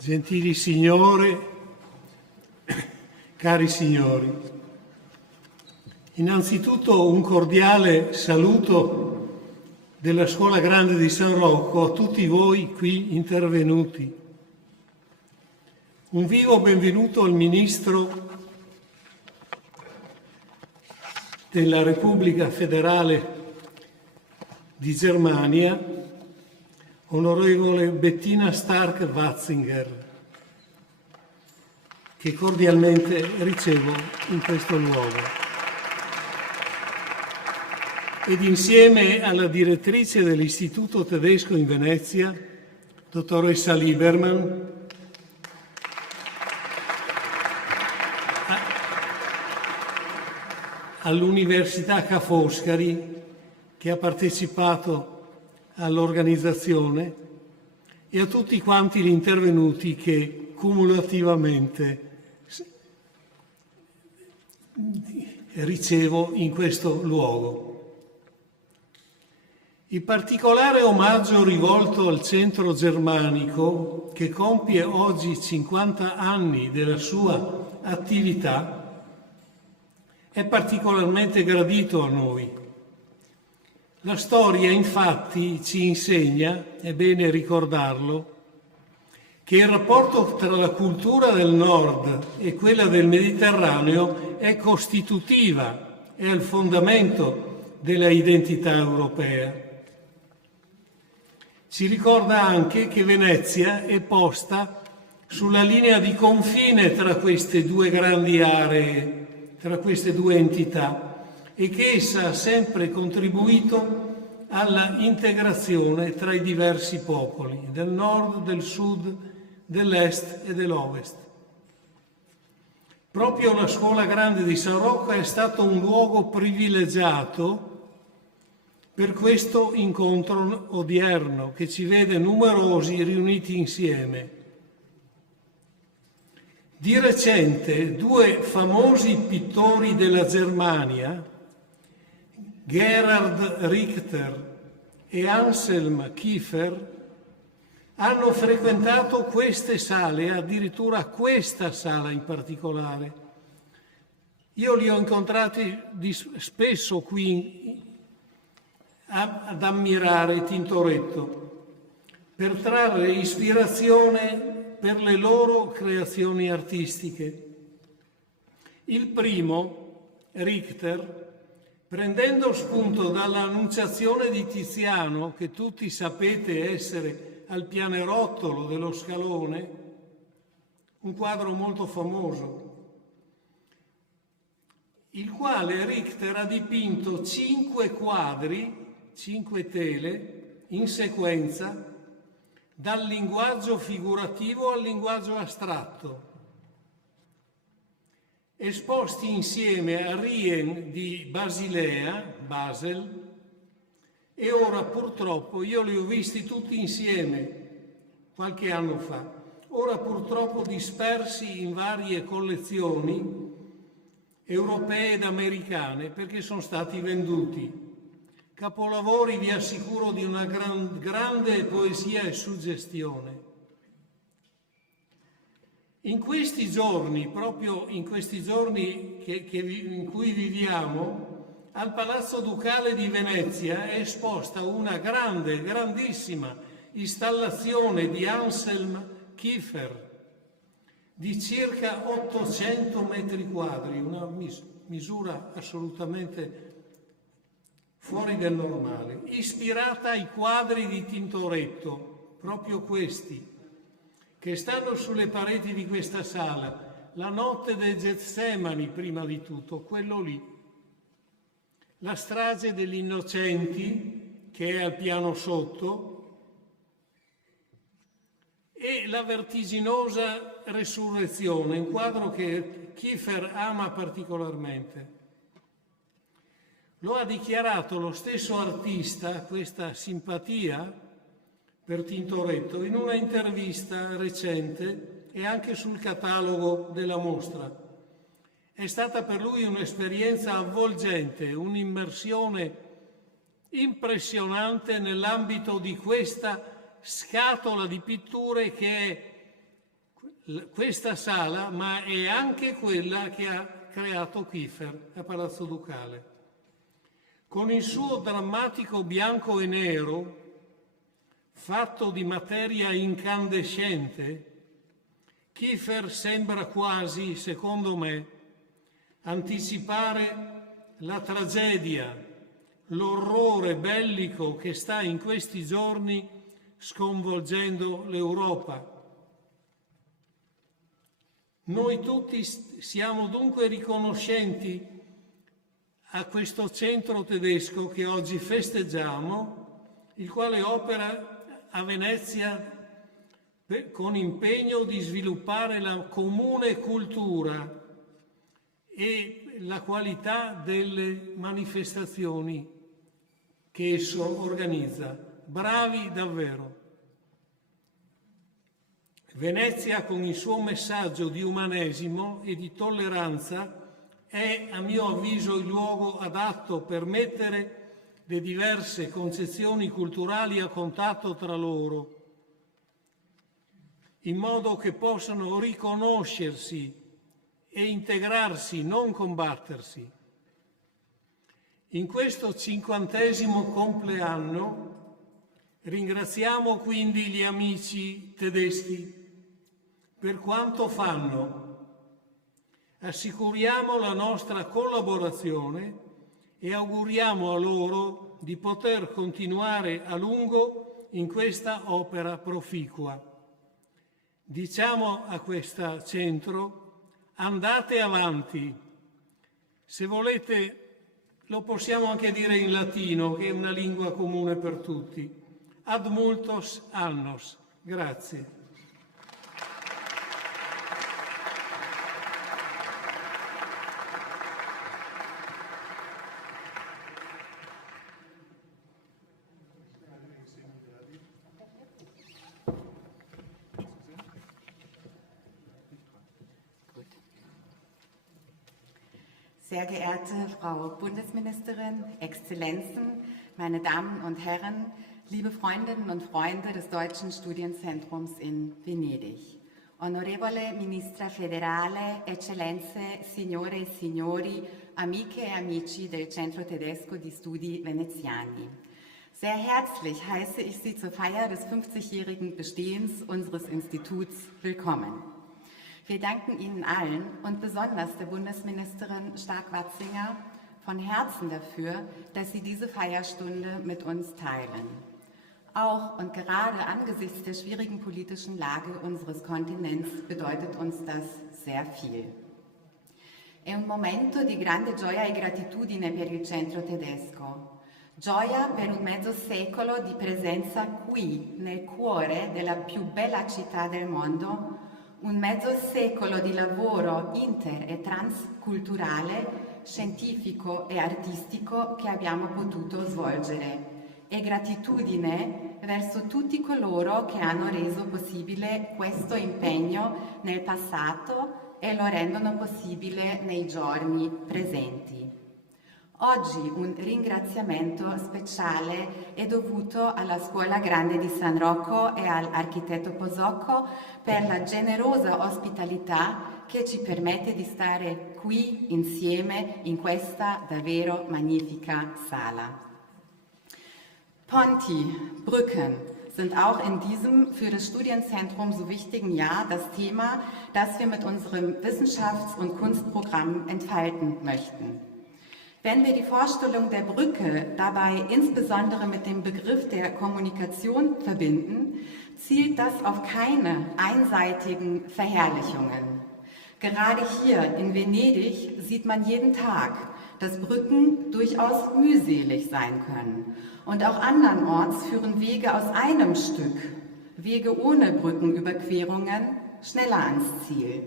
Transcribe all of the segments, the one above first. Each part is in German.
Gentili signore, cari signori, innanzitutto un cordiale saluto della Scuola Grande di San Rocco a tutti voi qui intervenuti. Un vivo benvenuto al Ministro della Repubblica Federale di Germania, onorevole Bettina Stark-Watzinger, che cordialmente ricevo in questo luogo. Ed insieme alla direttrice dell'Istituto Tedesco in Venezia, dottoressa Lieberman, all'Università Ca' Foscari, che ha partecipato all'organizzazione, e a tutti quanti gli intervenuti che cumulativamente ricevo in questo luogo. Il particolare omaggio rivolto al centro germanico, che compie oggi 50 anni della sua attività, è particolarmente gradito a noi. La storia, infatti, ci insegna, è bene ricordarlo, che il rapporto tra la cultura del Nord e quella del Mediterraneo è costitutiva, è al fondamento della identità europea. Ci ricorda anche che Venezia è posta sulla linea di confine tra queste due grandi aree, tra queste due entità, e che essa ha sempre contribuito alla integrazione tra i diversi popoli, del nord, del sud, dell'est e dell'ovest. Proprio la Scuola Grande di San Rocco è stato un luogo privilegiato per questo incontro odierno, che ci vede numerosi riuniti insieme. Di recente due famosi pittori della Germania, Gerhard Richter e Anselm Kiefer, hanno frequentato queste sale, addirittura questa sala in particolare. Io li ho incontrati spesso qui ad ammirare Tintoretto, per trarre ispirazione per le loro creazioni artistiche. Il primo, Richter, prendendo spunto dall'Annunciazione di Tiziano, che tutti sapete essere al pianerottolo dello Scalone, un quadro molto famoso, il quale Richter ha dipinto 5 quadri, 5 tele, in sequenza, dal linguaggio figurativo al linguaggio astratto, esposti insieme a Rien di Basilea, Basel, e ora purtroppo, io li ho visti tutti insieme qualche anno fa, ora purtroppo dispersi in varie collezioni europee ed americane perché sono stati venduti. Capolavori, vi assicuro, di una grande poesia e suggestione. In questi giorni, proprio in questi giorni in cui viviamo, al Palazzo Ducale di Venezia è esposta una grandissima installazione di Anselm Kiefer di circa 800 metri quadri, una misura assolutamente fuori del normale, ispirata ai quadri di Tintoretto, proprio questi, che stanno sulle pareti di questa sala. La notte del Getsemani, prima di tutto, quello lì. La strage degli innocenti, che è al piano sotto, e la vertiginosa resurrezione, un quadro che Kiefer ama particolarmente. Lo ha dichiarato lo stesso artista, questa simpatia per Tintoretto, in una intervista recente e anche sul catalogo della mostra. È stata per lui un'esperienza avvolgente, un'immersione impressionante nell'ambito di questa scatola di pitture che è questa sala, ma è anche quella che ha creato Kiefer a Palazzo Ducale. Con il suo drammatico bianco e nero, fatto di materia incandescente, Kiefer sembra quasi, secondo me, anticipare la tragedia, l'orrore bellico che sta in questi giorni sconvolgendo l'Europa. Noi tutti siamo dunque riconoscenti a questo centro tedesco che oggi festeggiamo, il quale opera a Venezia con impegno di sviluppare la comune cultura e la qualità delle manifestazioni che esso organizza. Bravi davvero. Venezia, con il suo messaggio di umanesimo e di tolleranza, è a mio avviso il luogo adatto per mettere le diverse concezioni culturali a contatto tra loro, in modo che possano riconoscersi e integrarsi, non combattersi. In questo 50° compleanno ringraziamo quindi gli amici tedeschi per quanto fanno. Assicuriamo la nostra collaborazione e auguriamo a loro di poter continuare a lungo in questa opera proficua. Diciamo a questo centro: andate avanti. Se volete lo possiamo anche dire in latino, che è una lingua comune per tutti. Ad multos annos. Grazie. Sehr geehrte Frau Bundesministerin, Exzellenzen, meine Damen und Herren, liebe Freundinnen und Freunde des Deutschen Studienzentrums in Venedig, onorevole Ministra Federale, Eccellenze, Signore e Signori, amiche e amici del Centro Tedesco di Studi Veneziani. Sehr herzlich heiße ich Sie zur Feier des 50-jährigen Bestehens unseres Instituts willkommen. Wir danken Ihnen allen und besonders der Bundesministerin Stark-Watzinger von Herzen dafür, dass Sie diese Feierstunde mit uns teilen. Auch und gerade angesichts der schwierigen politischen Lage unseres Kontinents bedeutet uns das sehr viel. È un momento di grande gioia e gratitudine per il Centro Tedesco. Gioia per un mezzo secolo di presenza qui, nel cuore della più bella città del mondo, un mezzo secolo di lavoro inter- e transculturale, scientifico e artistico che abbiamo potuto svolgere, e gratitudine verso tutti coloro che hanno reso possibile questo impegno nel passato e lo rendono possibile nei giorni presenti. Oggi un ringraziamento speciale è dovuto alla Scuola Grande di San Rocco e all'architetto Posocco per la generosa ospitalità che ci permette di stare qui insieme in questa davvero magnifica sala. Ponti, Brücken sind auch in diesem für das Studienzentrum so wichtigen Jahr das Thema, das wir mit unserem Wissenschafts- und Kunstprogramm entfalten möchten. Wenn wir die Vorstellung der Brücke dabei insbesondere mit dem Begriff der Kommunikation verbinden, zielt das auf keine einseitigen Verherrlichungen. Gerade hier in Venedig sieht man jeden Tag, dass Brücken durchaus mühselig sein können. Und auch andernorts führen Wege aus einem Stück, Wege ohne Brückenüberquerungen, schneller ans Ziel.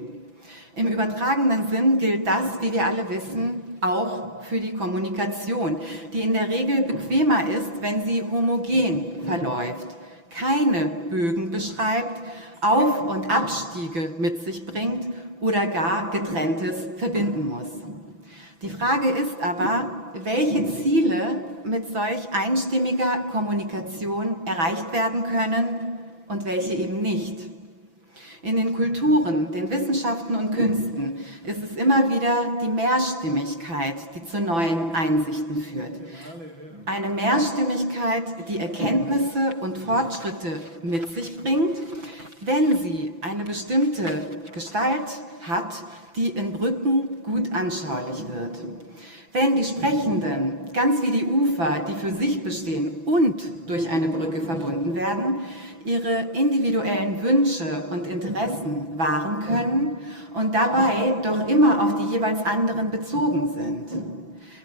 Im übertragenen Sinn gilt das, wie wir alle wissen, auch für die Kommunikation, die in der Regel bequemer ist, wenn sie homogen verläuft, keine Bögen beschreibt, Auf- und Abstiege mit sich bringt oder gar Getrenntes verbinden muss. Die Frage ist aber, welche Ziele mit solch einstimmiger Kommunikation erreicht werden können und welche eben nicht. In den Kulturen, den Wissenschaften und Künsten ist es immer wieder die Mehrstimmigkeit, die zu neuen Einsichten führt. Eine Mehrstimmigkeit, die Erkenntnisse und Fortschritte mit sich bringt, wenn sie eine bestimmte Gestalt hat, die in Brücken gut anschaulich wird. Wenn die Sprechenden, ganz wie die Ufer, die für sich bestehen und durch eine Brücke verbunden werden, ihre individuellen Wünsche und Interessen wahren können und dabei doch immer auf die jeweils anderen bezogen sind.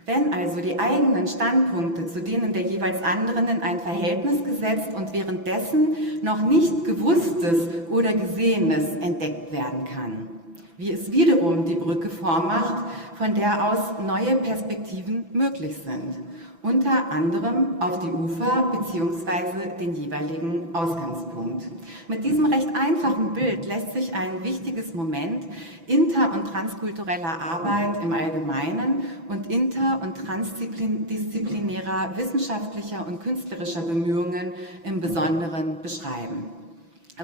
Wenn also die eigenen Standpunkte zu denen der jeweils anderen in ein Verhältnis gesetzt und währenddessen noch nicht Gewusstes oder Gesehenes entdeckt werden kann, wie es wiederum die Brücke vormacht, von der aus neue Perspektiven möglich sind, unter anderem auf die Ufer bzw. den jeweiligen Ausgangspunkt. Mit diesem recht einfachen Bild lässt sich ein wichtiges Moment inter- und transkultureller Arbeit im Allgemeinen und inter- und transdisziplinärer wissenschaftlicher und künstlerischer Bemühungen im Besonderen beschreiben.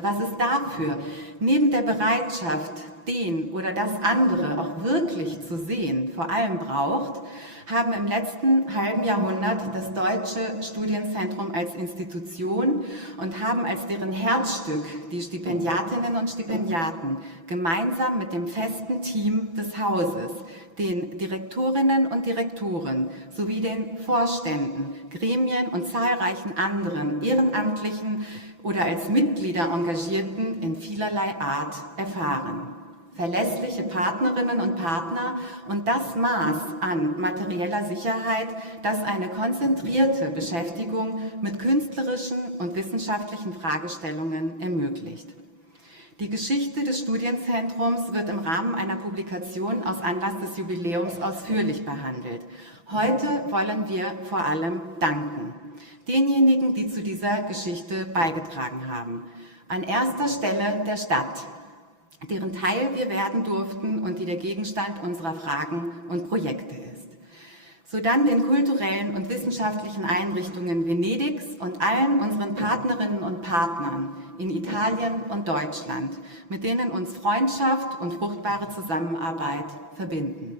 Was es dafür neben der Bereitschaft, den oder das andere auch wirklich zu sehen, vor allem braucht, haben im letzten halben Jahrhundert das Deutsche Studienzentrum als Institution und haben als deren Herzstück die Stipendiatinnen und Stipendiaten gemeinsam mit dem festen Team des Hauses, den Direktorinnen und Direktoren sowie den Vorständen, Gremien und zahlreichen anderen ehrenamtlichen oder als Mitglieder Engagierten in vielerlei Art erfahren. Verlässliche Partnerinnen und Partner und das Maß an materieller Sicherheit, das eine konzentrierte Beschäftigung mit künstlerischen und wissenschaftlichen Fragestellungen ermöglicht. Die Geschichte des Studienzentrums wird im Rahmen einer Publikation aus Anlass des Jubiläums ausführlich behandelt. Heute wollen wir vor allem danken. Denjenigen, die zu dieser Geschichte beigetragen haben. An erster Stelle der Stadt, deren Teil wir werden durften und die der Gegenstand unserer Fragen und Projekte ist. Sodann den kulturellen und wissenschaftlichen Einrichtungen Venedigs und allen unseren Partnerinnen und Partnern in Italien und Deutschland, mit denen uns Freundschaft und fruchtbare Zusammenarbeit verbinden.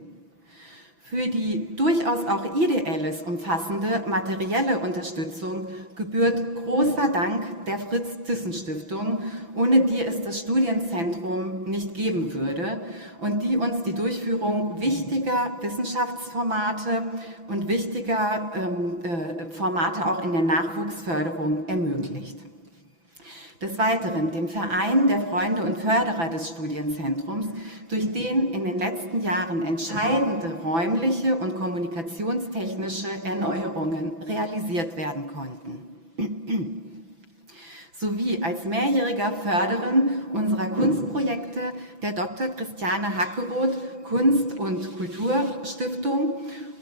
Für die durchaus auch ideelles umfassende materielle Unterstützung gebührt großer Dank der Fritz-Thyssen-Stiftung, ohne die es das Studienzentrum nicht geben würde und die uns die Durchführung wichtiger Wissenschaftsformate und wichtiger Formate auch in der Nachwuchsförderung ermöglicht. Des Weiteren dem Verein der Freunde und Förderer des Studienzentrums, durch den in den letzten Jahren entscheidende räumliche und kommunikationstechnische Erneuerungen realisiert werden konnten. Sowie als mehrjähriger Förderin unserer Kunstprojekte der Dr. Christiane Hackeroth Kunst- und Kulturstiftung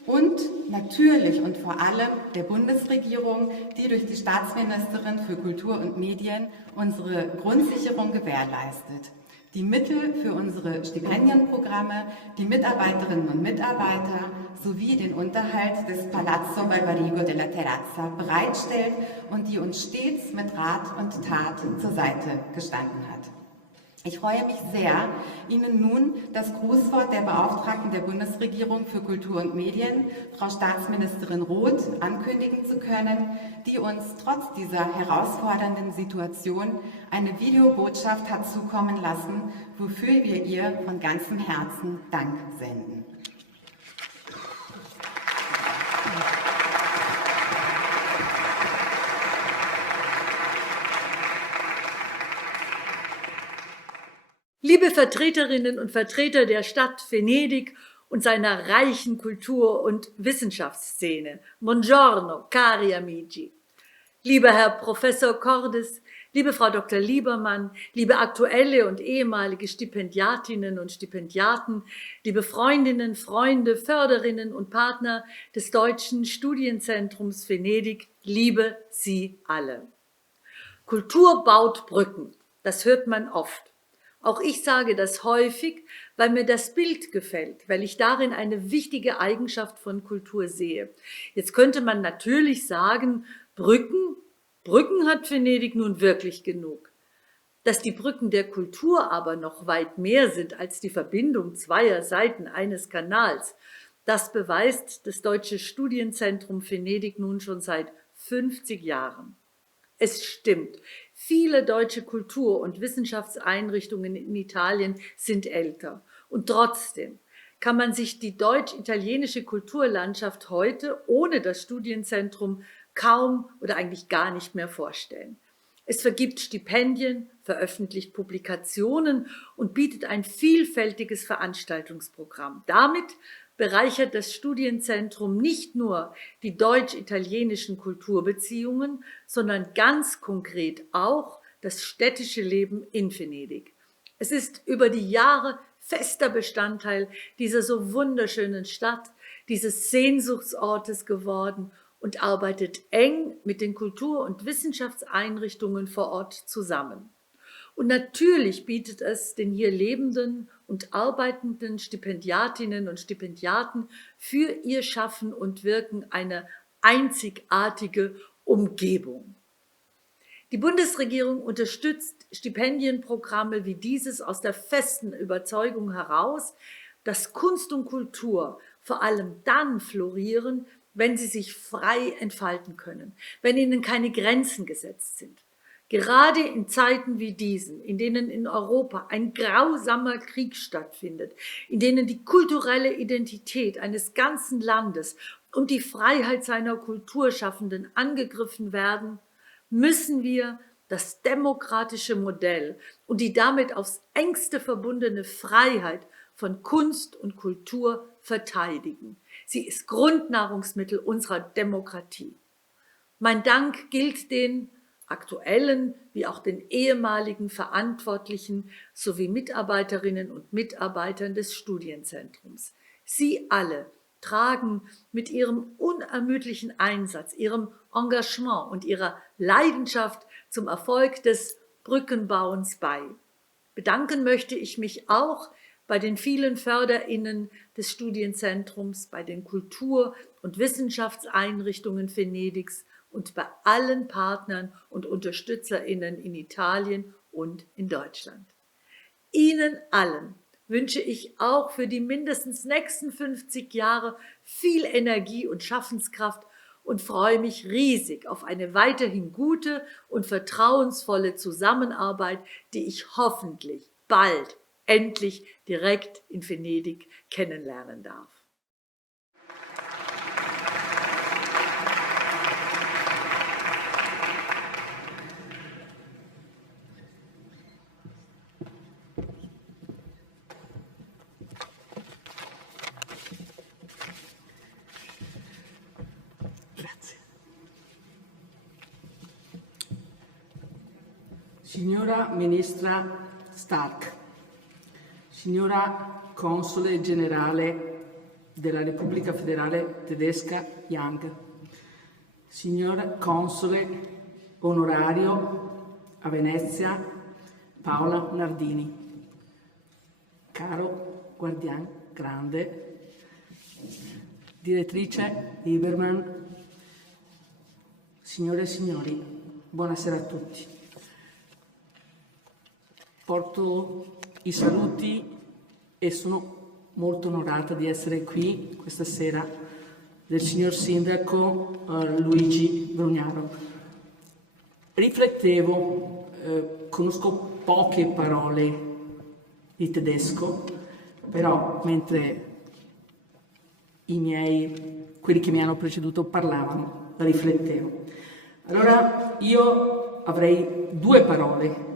und natürlich und vor allem der Bundesregierung, die durch die Staatsministerin für Kultur und Medien unsere Grundsicherung gewährleistet. Die Mittel für unsere Stipendienprogramme, die Mitarbeiterinnen und Mitarbeiter sowie den Unterhalt des Palazzo Barbarigo della Terrazza bereitstellt und die uns stets mit Rat und Tat zur Seite gestanden hat. Ich freue mich sehr, Ihnen nun das Grußwort der Beauftragten der Bundesregierung für Kultur und Medien, Frau Staatsministerin Roth, ankündigen zu können, die uns trotz dieser herausfordernden Situation eine Videobotschaft hat zukommen lassen, wofür wir ihr von ganzem Herzen Dank senden. Liebe Vertreterinnen und Vertreter der Stadt Venedig und seiner reichen Kultur- und Wissenschaftsszene, buongiorno, cari amici. Lieber Herr Professor Cordes, liebe Frau Dr. Liebermann, liebe aktuelle und ehemalige Stipendiatinnen und Stipendiaten, liebe Freundinnen, Freunde, Förderinnen und Partner des Deutschen Studienzentrums Venedig, liebe Sie alle. Kultur baut Brücken, das hört man oft. Auch ich sage das häufig, weil mir das Bild gefällt, weil ich darin eine wichtige Eigenschaft von Kultur sehe. Jetzt könnte man natürlich sagen, Brücken hat Venedig nun wirklich genug. Dass die Brücken der Kultur aber noch weit mehr sind als die Verbindung zweier Seiten eines Kanals, das beweist das Deutsche Studienzentrum Venedig nun schon seit 50 Jahren. Es stimmt, viele deutsche Kultur- und Wissenschaftseinrichtungen in Italien sind älter. Und trotzdem kann man sich die deutsch-italienische Kulturlandschaft heute ohne das Studienzentrum kaum oder eigentlich gar nicht mehr vorstellen. Es vergibt Stipendien, veröffentlicht Publikationen und bietet ein vielfältiges Veranstaltungsprogramm. Damit bereichert das Studienzentrum nicht nur die deutsch-italienischen Kulturbeziehungen, sondern ganz konkret auch das städtische Leben in Venedig. Es ist über die Jahre fester Bestandteil dieser so wunderschönen Stadt, dieses Sehnsuchtsortes geworden und arbeitet eng mit den Kultur- und Wissenschaftseinrichtungen vor Ort zusammen. Und natürlich bietet es den hier lebenden und arbeitenden Stipendiatinnen und Stipendiaten für ihr Schaffen und Wirken eine einzigartige Umgebung. Die Bundesregierung unterstützt Stipendienprogramme wie dieses aus der festen Überzeugung heraus, dass Kunst und Kultur vor allem dann florieren, wenn sie sich frei entfalten können, wenn ihnen keine Grenzen gesetzt sind. Gerade in Zeiten wie diesen, in denen in Europa ein grausamer Krieg stattfindet, in denen die kulturelle Identität eines ganzen Landes und die Freiheit seiner Kulturschaffenden angegriffen werden, müssen wir das demokratische Modell und die damit aufs engste verbundene Freiheit von Kunst und Kultur verteidigen. Sie ist Grundnahrungsmittel unserer Demokratie. Mein Dank gilt den aktuellen wie auch den ehemaligen Verantwortlichen sowie Mitarbeiterinnen und Mitarbeitern des Studienzentrums. Sie alle tragen mit ihrem unermüdlichen Einsatz, ihrem Engagement und ihrer Leidenschaft zum Erfolg des Brückenbauens bei. Bedanken möchte ich mich auch bei den vielen FörderInnen des Studienzentrums, bei den Kultur- und Wissenschaftseinrichtungen Venedigs und bei allen Partnern und UnterstützerInnen in Italien und in Deutschland. Ihnen allen wünsche ich auch für die mindestens nächsten 50 Jahre viel Energie und Schaffenskraft und freue mich riesig auf eine weiterhin gute und vertrauensvolle Zusammenarbeit, die ich hoffentlich bald endlich direkt in Venedig kennenlernen darf. Signora Ministra Stark, Signora Console Generale della Repubblica Federale Tedesca Young, Signor Console Onorario a Venezia Paola Nardini, caro Guardian Grande, Direttrice Lieberman, signore e signori, buonasera a tutti. Porto i saluti e sono molto onorata di essere qui questa sera del signor Sindaco Luigi Brugnaro. Riflettevo, conosco poche parole di tedesco, però mentre quelli che mi hanno preceduto parlavano, riflettevo. Allora io avrei due parole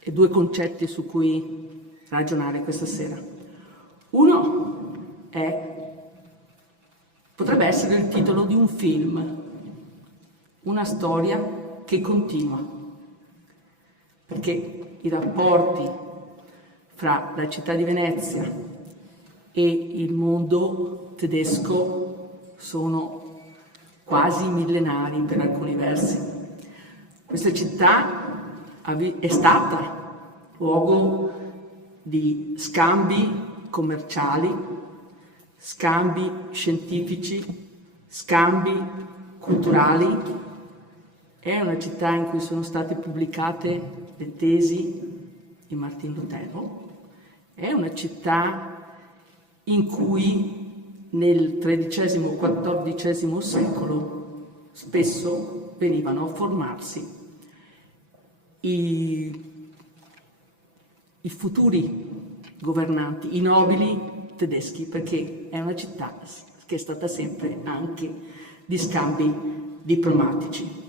e due concetti su cui ragionare questa sera. Uno potrebbe essere il titolo di un film, una storia che continua, perché i rapporti fra la città di Venezia e il mondo tedesco sono quasi millenari per alcuni versi. Questa città è stata luogo di scambi commerciali, scambi scientifici, scambi culturali. È una città in cui sono state pubblicate le tesi di Martin Lutero. È una città in cui nel XIII-XIV secolo spesso venivano a formarsi i futuri governanti, i nobili tedeschi, perché è una città che è stata sempre anche di scambi diplomatici.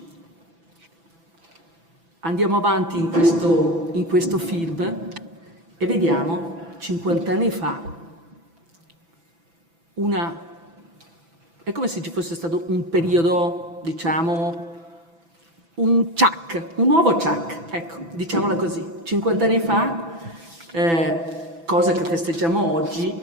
Andiamo avanti in questo film e vediamo 50 anni fa è come se ci fosse stato un periodo, diciamo, un nuovo Chuck, ecco, diciamola così. 50 anni fa, cosa che festeggiamo oggi,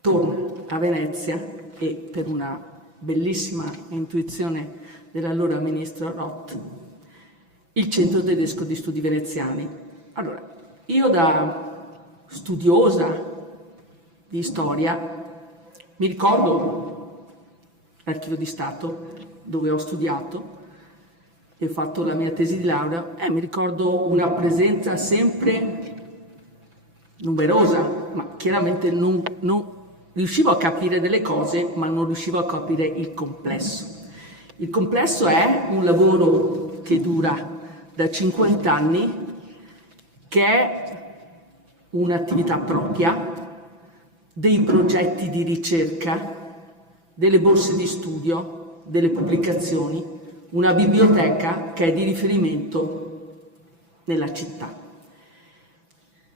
torna a Venezia e per una bellissima intuizione dell'allora ministro Roth, il Centro Tedesco di Studi Veneziani. Allora, io da studiosa di storia mi ricordo l'Archivio di Stato dove ho studiato e ho fatto la mia tesi di laurea, mi ricordo una presenza sempre numerosa, ma chiaramente non riuscivo a capire delle cose, ma non riuscivo a capire il complesso. Il complesso è un lavoro che dura da 50 anni, che è un'attività propria, dei progetti di ricerca, delle borse di studio, delle pubblicazioni, una biblioteca che è di riferimento nella città.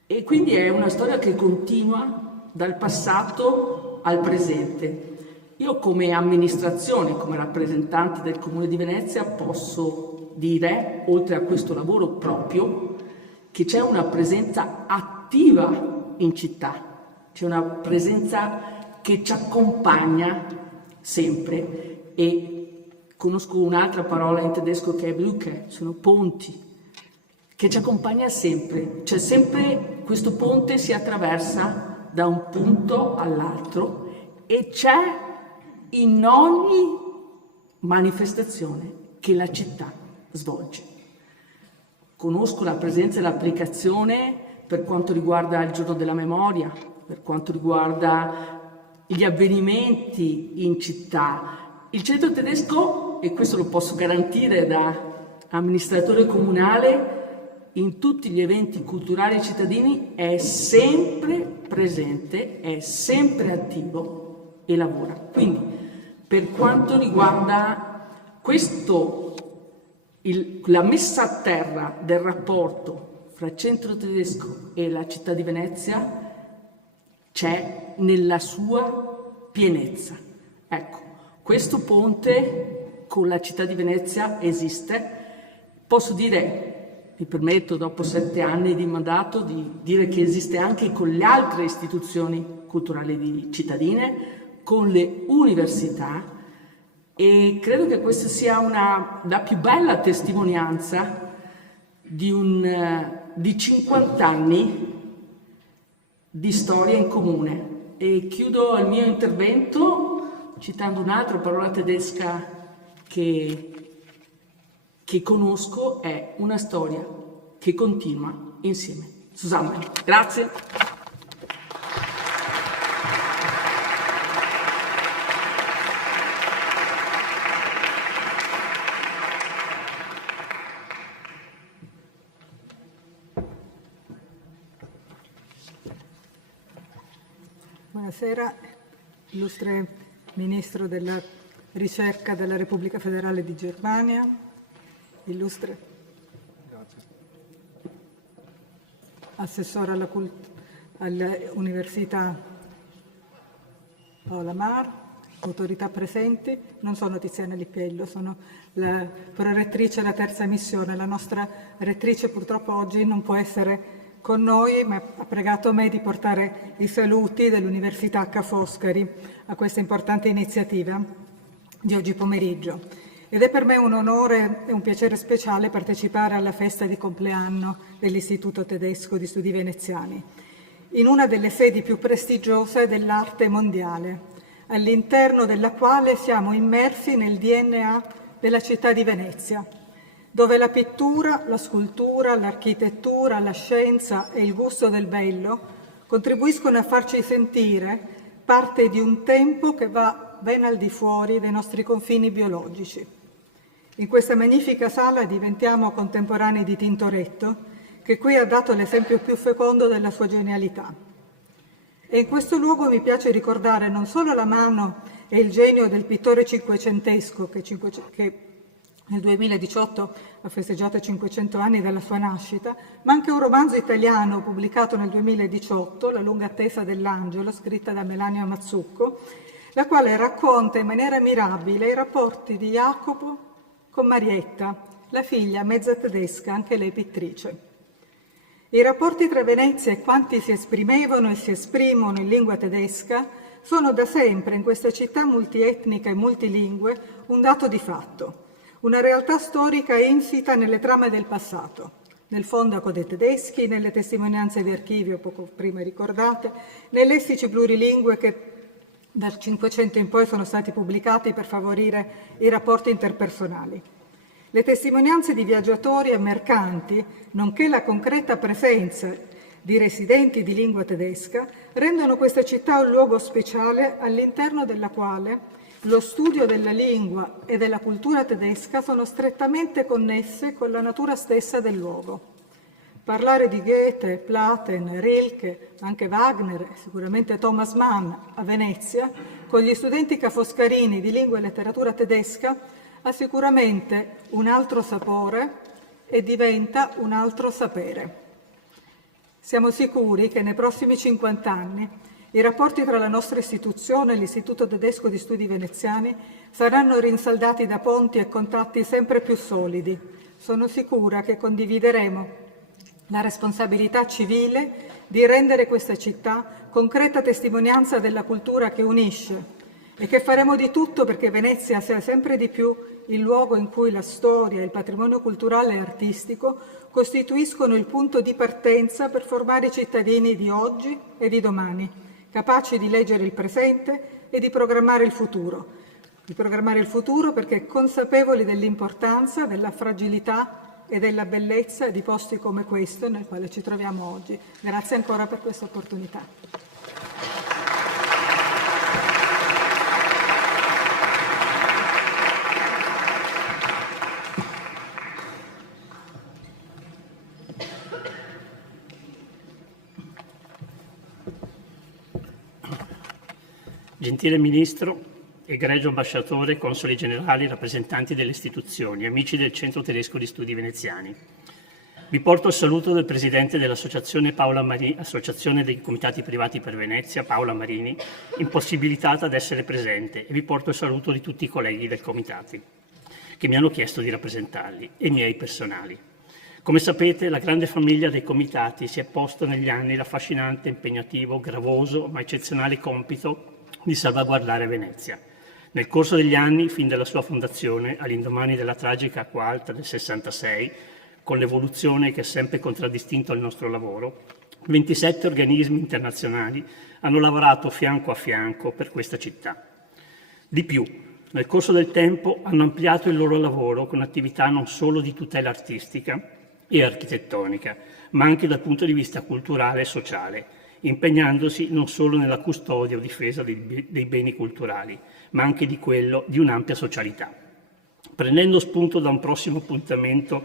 E quindi è una storia che continua dal passato al presente. Io come amministrazione, come rappresentante del Comune di Venezia, posso dire, oltre a questo lavoro proprio, che c'è una presenza attiva in città, c'è una presenza che ci accompagna sempre e conosco un'altra parola in tedesco che è Brücke, sono ponti, che ci accompagna sempre, c'è sempre questo ponte si attraversa da un punto all'altro e c'è in ogni manifestazione che la città svolge. Conosco la presenza e l'applicazione per quanto riguarda il giorno della memoria, per quanto riguarda gli avvenimenti in città. Il centro tedesco, e questo lo posso garantire da amministratore comunale, in tutti gli eventi culturali cittadini è sempre presente, è sempre attivo e lavora. Quindi, per quanto riguarda questo, la messa a terra del rapporto fra centro tedesco e la città di Venezia c'è nella sua pienezza. Ecco, questo ponte con la città di Venezia esiste. Posso dire, mi permetto dopo 7 anni di mandato, di dire che esiste anche con le altre istituzioni culturali cittadine, con le università, e credo che questa sia la più bella testimonianza di 50 anni di storia in comune. E chiudo il mio intervento citando un'altra parola tedesca che conosco, è una storia che continua insieme. Susanne, grazie. Buonasera, illustre Ministro della Ricerca della Repubblica Federale di Germania, illustre Assessore all'Università Paola Mar, autorità presenti. Non sono Tiziana Lippiello, sono la prorettrice della terza missione. La nostra rettrice purtroppo oggi non può essere con noi, ma ha pregato me di portare i saluti dell'Università Ca' Foscari a questa importante iniziativa di oggi pomeriggio. Ed è per me un onore e un piacere speciale partecipare alla festa di compleanno dell'Istituto Tedesco di Studi Veneziani, in una delle sedi più prestigiose dell'arte mondiale, all'interno della quale siamo immersi nel DNA della città di Venezia. dove la pittura, la scultura, l'architettura, la scienza e il gusto del bello contribuiscono a farci sentire parte di un tempo che va ben al di fuori dei nostri confini biologici. In questa magnifica sala diventiamo contemporanei di Tintoretto, che qui ha dato l'esempio più fecondo della sua genialità. E in questo luogo mi piace ricordare non solo la mano e il genio del pittore cinquecentesco che nel 2018 ha festeggiato i 500 anni dalla sua nascita, ma anche un romanzo italiano pubblicato nel 2018, La lunga attesa dell'angelo, scritta da Melania Mazzucco, la quale racconta in maniera mirabile i rapporti di Jacopo con Marietta, la figlia mezza tedesca, anche lei pittrice. I rapporti tra Venezia e quanti si esprimevano e si esprimono in lingua tedesca sono da sempre in questa città multietnica e multilingue un dato di fatto, una realtà storica insita nelle trame del passato, nel fondaco dei tedeschi, nelle testimonianze di archivio poco prima ricordate, nei lessici plurilingue che dal Cinquecento in poi sono stati pubblicati per favorire i rapporti interpersonali. Le testimonianze di viaggiatori e mercanti, nonché la concreta presenza di residenti di lingua tedesca, rendono questa città un luogo speciale all'interno della quale lo studio della lingua e della cultura tedesca sono strettamente connesse con la natura stessa del luogo. Parlare di Goethe, Platen, Rilke, anche Wagner e sicuramente Thomas Mann a Venezia, con gli studenti cafoscarini di lingua e letteratura tedesca, ha sicuramente un altro sapore e diventa un altro sapere. Siamo sicuri che nei prossimi 50 anni i rapporti tra la nostra istituzione e l'Istituto Tedesco di Studi Veneziani saranno rinsaldati da ponti e contatti sempre più solidi. Sono sicura che condivideremo la responsabilità civile di rendere questa città concreta testimonianza della cultura che unisce e che faremo di tutto perché Venezia sia sempre di più il luogo in cui la storia, il patrimonio culturale e artistico costituiscono il punto di partenza per formare i cittadini di oggi e di domani, capaci di leggere il presente e di programmare il futuro. Di programmare il futuro perché consapevoli dell'importanza, della fragilità e della bellezza di posti come questo nel quale ci troviamo oggi. Grazie ancora per questa opportunità. Gentile Ministro, egregio ambasciatore, consoli generali, rappresentanti delle istituzioni, amici del Centro Tedesco di Studi Veneziani. Vi porto il saluto del Presidente dell'Associazione Associazione dei Comitati Privati per Venezia, Paola Marini, impossibilitata ad essere presente, e vi porto il saluto di tutti i colleghi del Comitati che mi hanno chiesto di rappresentarli e i miei personali. Come sapete, la grande famiglia dei Comitati si è posta negli anni l'affascinante, impegnativo, gravoso ma eccezionale compito di salvaguardare Venezia. Nel corso degli anni, fin dalla sua fondazione, all'indomani della tragica acqua alta del 66, con l'evoluzione che ha sempre contraddistinto il nostro lavoro, 27 organismi internazionali hanno lavorato fianco a fianco per questa città. Di più, nel corso del tempo hanno ampliato il loro lavoro con attività non solo di tutela artistica e architettonica, ma anche dal punto di vista culturale e sociale, impegnandosi non solo nella custodia o difesa dei beni culturali, ma anche di quello di un'ampia socialità. Prendendo spunto da un prossimo appuntamento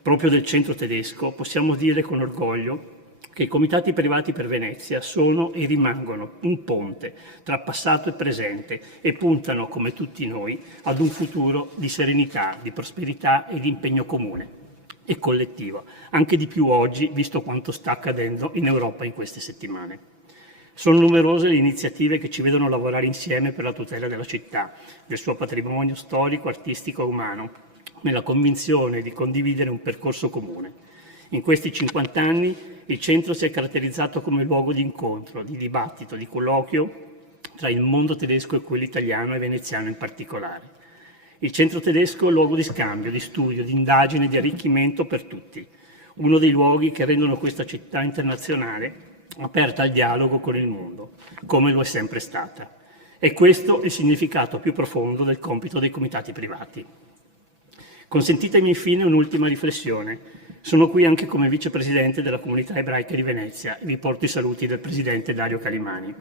proprio del Centro Tedesco, possiamo dire con orgoglio che i Comitati Privati per Venezia sono e rimangono un ponte tra passato e presente e puntano, come tutti noi, ad un futuro di serenità, di prosperità e di impegno comune e collettivo, anche di più oggi, visto quanto sta accadendo in Europa in queste settimane. Sono numerose le iniziative che ci vedono lavorare insieme per la tutela della città, del suo patrimonio storico, artistico e umano, nella convinzione di condividere un percorso comune. In questi 50 anni il centro si è caratterizzato come luogo di incontro, di dibattito, di colloquio tra il mondo tedesco e quello italiano e veneziano in particolare. Il Centro Tedesco è un luogo di scambio, di studio, di indagine, di arricchimento per tutti. Uno dei luoghi che rendono questa città internazionale aperta al dialogo con il mondo, come lo è sempre stata. E questo è il significato più profondo del compito dei Comitati Privati. Consentitemi infine un'ultima riflessione. Sono qui anche come vicepresidente della comunità ebraica di Venezia e vi porto i saluti del presidente Dario Calimani.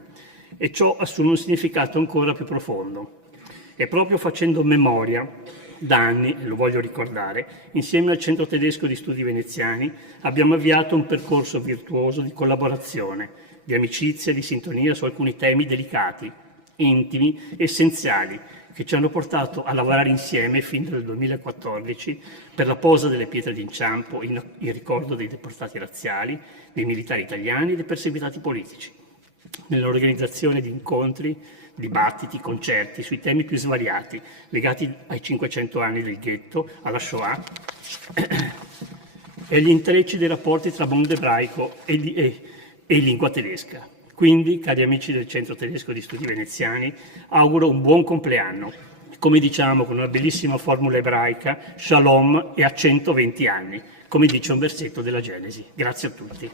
E ciò assume un significato ancora più profondo. E proprio facendo memoria, da anni, e lo voglio ricordare, insieme al Centro Tedesco di Studi Veneziani abbiamo avviato un percorso virtuoso di collaborazione, di amicizia e di sintonia su alcuni temi delicati, intimi, essenziali, che ci hanno portato a lavorare insieme fin dal 2014 per la posa delle pietre d'inciampo in ricordo dei deportati razziali, dei militari italiani e dei perseguitati politici, nell'organizzazione di incontri, dibattiti, concerti sui temi più svariati legati ai 500 anni del ghetto, alla Shoah e agli intrecci dei rapporti tra mondo ebraico e lingua tedesca. Quindi, cari amici del Centro Tedesco di Studi Veneziani, auguro un buon compleanno. Come diciamo con una bellissima formula ebraica, Shalom e a 120 anni, come dice un versetto della Genesi. Grazie a tutti.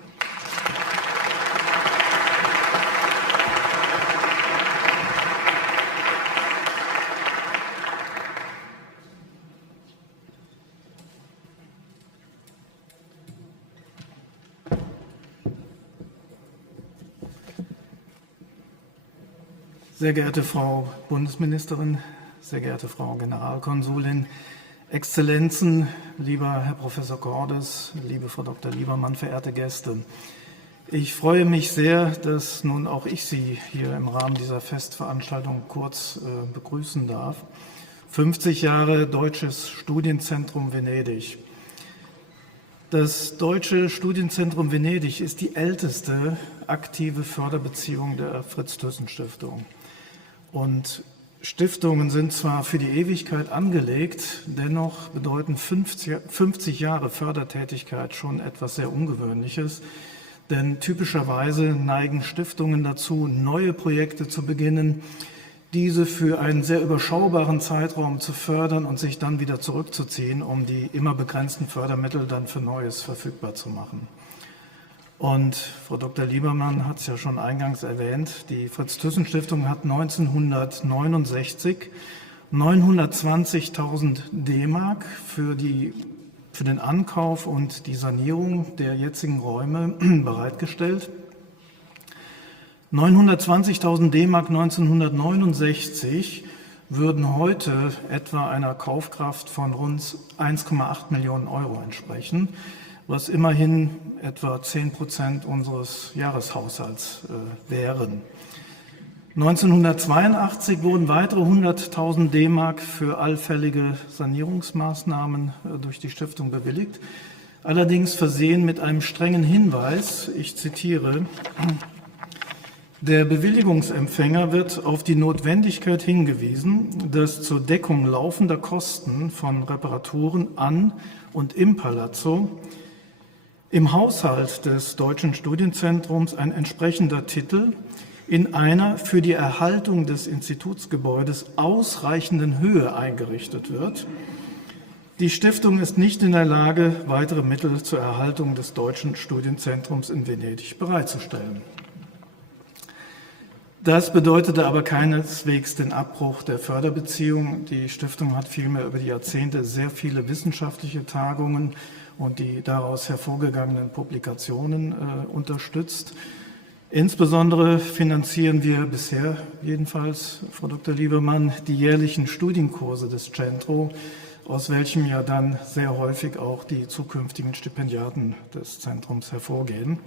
Sehr geehrte Frau Bundesministerin, sehr geehrte Frau Generalkonsulin, Exzellenzen, lieber Herr Professor Cordes, liebe Frau Dr. Liebermann, verehrte Gäste. Ich freue mich sehr, dass nun auch ich Sie hier im Rahmen dieser Festveranstaltung kurz begrüßen darf. 50 Jahre Deutsches Studienzentrum Venedig. Das Deutsche Studienzentrum Venedig ist die älteste aktive Förderbeziehung der Fritz-Thyssen-Stiftung. Und Stiftungen sind zwar für die Ewigkeit angelegt, dennoch bedeuten 50 Jahre Fördertätigkeit schon etwas sehr Ungewöhnliches, denn typischerweise neigen Stiftungen dazu, neue Projekte zu beginnen, diese für einen sehr überschaubaren Zeitraum zu fördern und sich dann wieder zurückzuziehen, um die immer begrenzten Fördermittel dann für Neues verfügbar zu machen. Und Frau Dr. Liebermann hat es ja schon eingangs erwähnt, die Fritz-Thyssen-Stiftung hat 1969 920.000 D-Mark für den Ankauf und die Sanierung der jetzigen Räume bereitgestellt. 920.000 D-Mark 1969 würden heute etwa einer Kaufkraft von rund 1,8 Millionen Euro entsprechen, was immerhin etwa 10% unseres Jahreshaushalts wären. 1982 wurden weitere 100.000 D-Mark für allfällige Sanierungsmaßnahmen durch die Stiftung bewilligt, allerdings versehen mit einem strengen Hinweis, ich zitiere: Der Bewilligungsempfänger wird auf die Notwendigkeit hingewiesen, dass zur Deckung laufender Kosten von Reparaturen an und im Palazzo im Haushalt des Deutschen Studienzentrums ein entsprechender Titel in einer für die Erhaltung des Institutsgebäudes ausreichenden Höhe eingerichtet wird. Die Stiftung ist nicht in der Lage, weitere Mittel zur Erhaltung des Deutschen Studienzentrums in Venedig bereitzustellen. Das bedeutete aber keineswegs den Abbruch der Förderbeziehung. Die Stiftung hat vielmehr über die Jahrzehnte sehr viele wissenschaftliche Tagungen und die daraus hervorgegangenen Publikationen unterstützt. Insbesondere finanzieren wir bisher jedenfalls, Frau Dr. Liebermann, die jährlichen Studienkurse des Centro, aus welchem ja dann sehr häufig auch die zukünftigen Stipendiaten des Zentrums hervorgehen.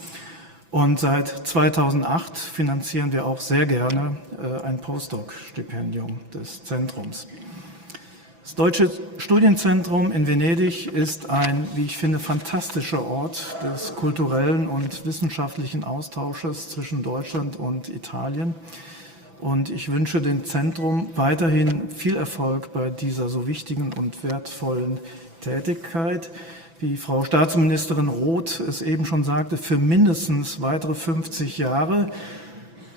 Und seit 2008 finanzieren wir auch sehr gerne ein Postdoc-Stipendium des Zentrums. Das Deutsche Studienzentrum in Venedig ist ein, wie ich finde, fantastischer Ort des kulturellen und wissenschaftlichen Austausches zwischen Deutschland und Italien. Und ich wünsche dem Zentrum weiterhin viel Erfolg bei dieser so wichtigen und wertvollen Tätigkeit. Wie Frau Staatsministerin Roth es eben schon sagte, für mindestens weitere 50 Jahre,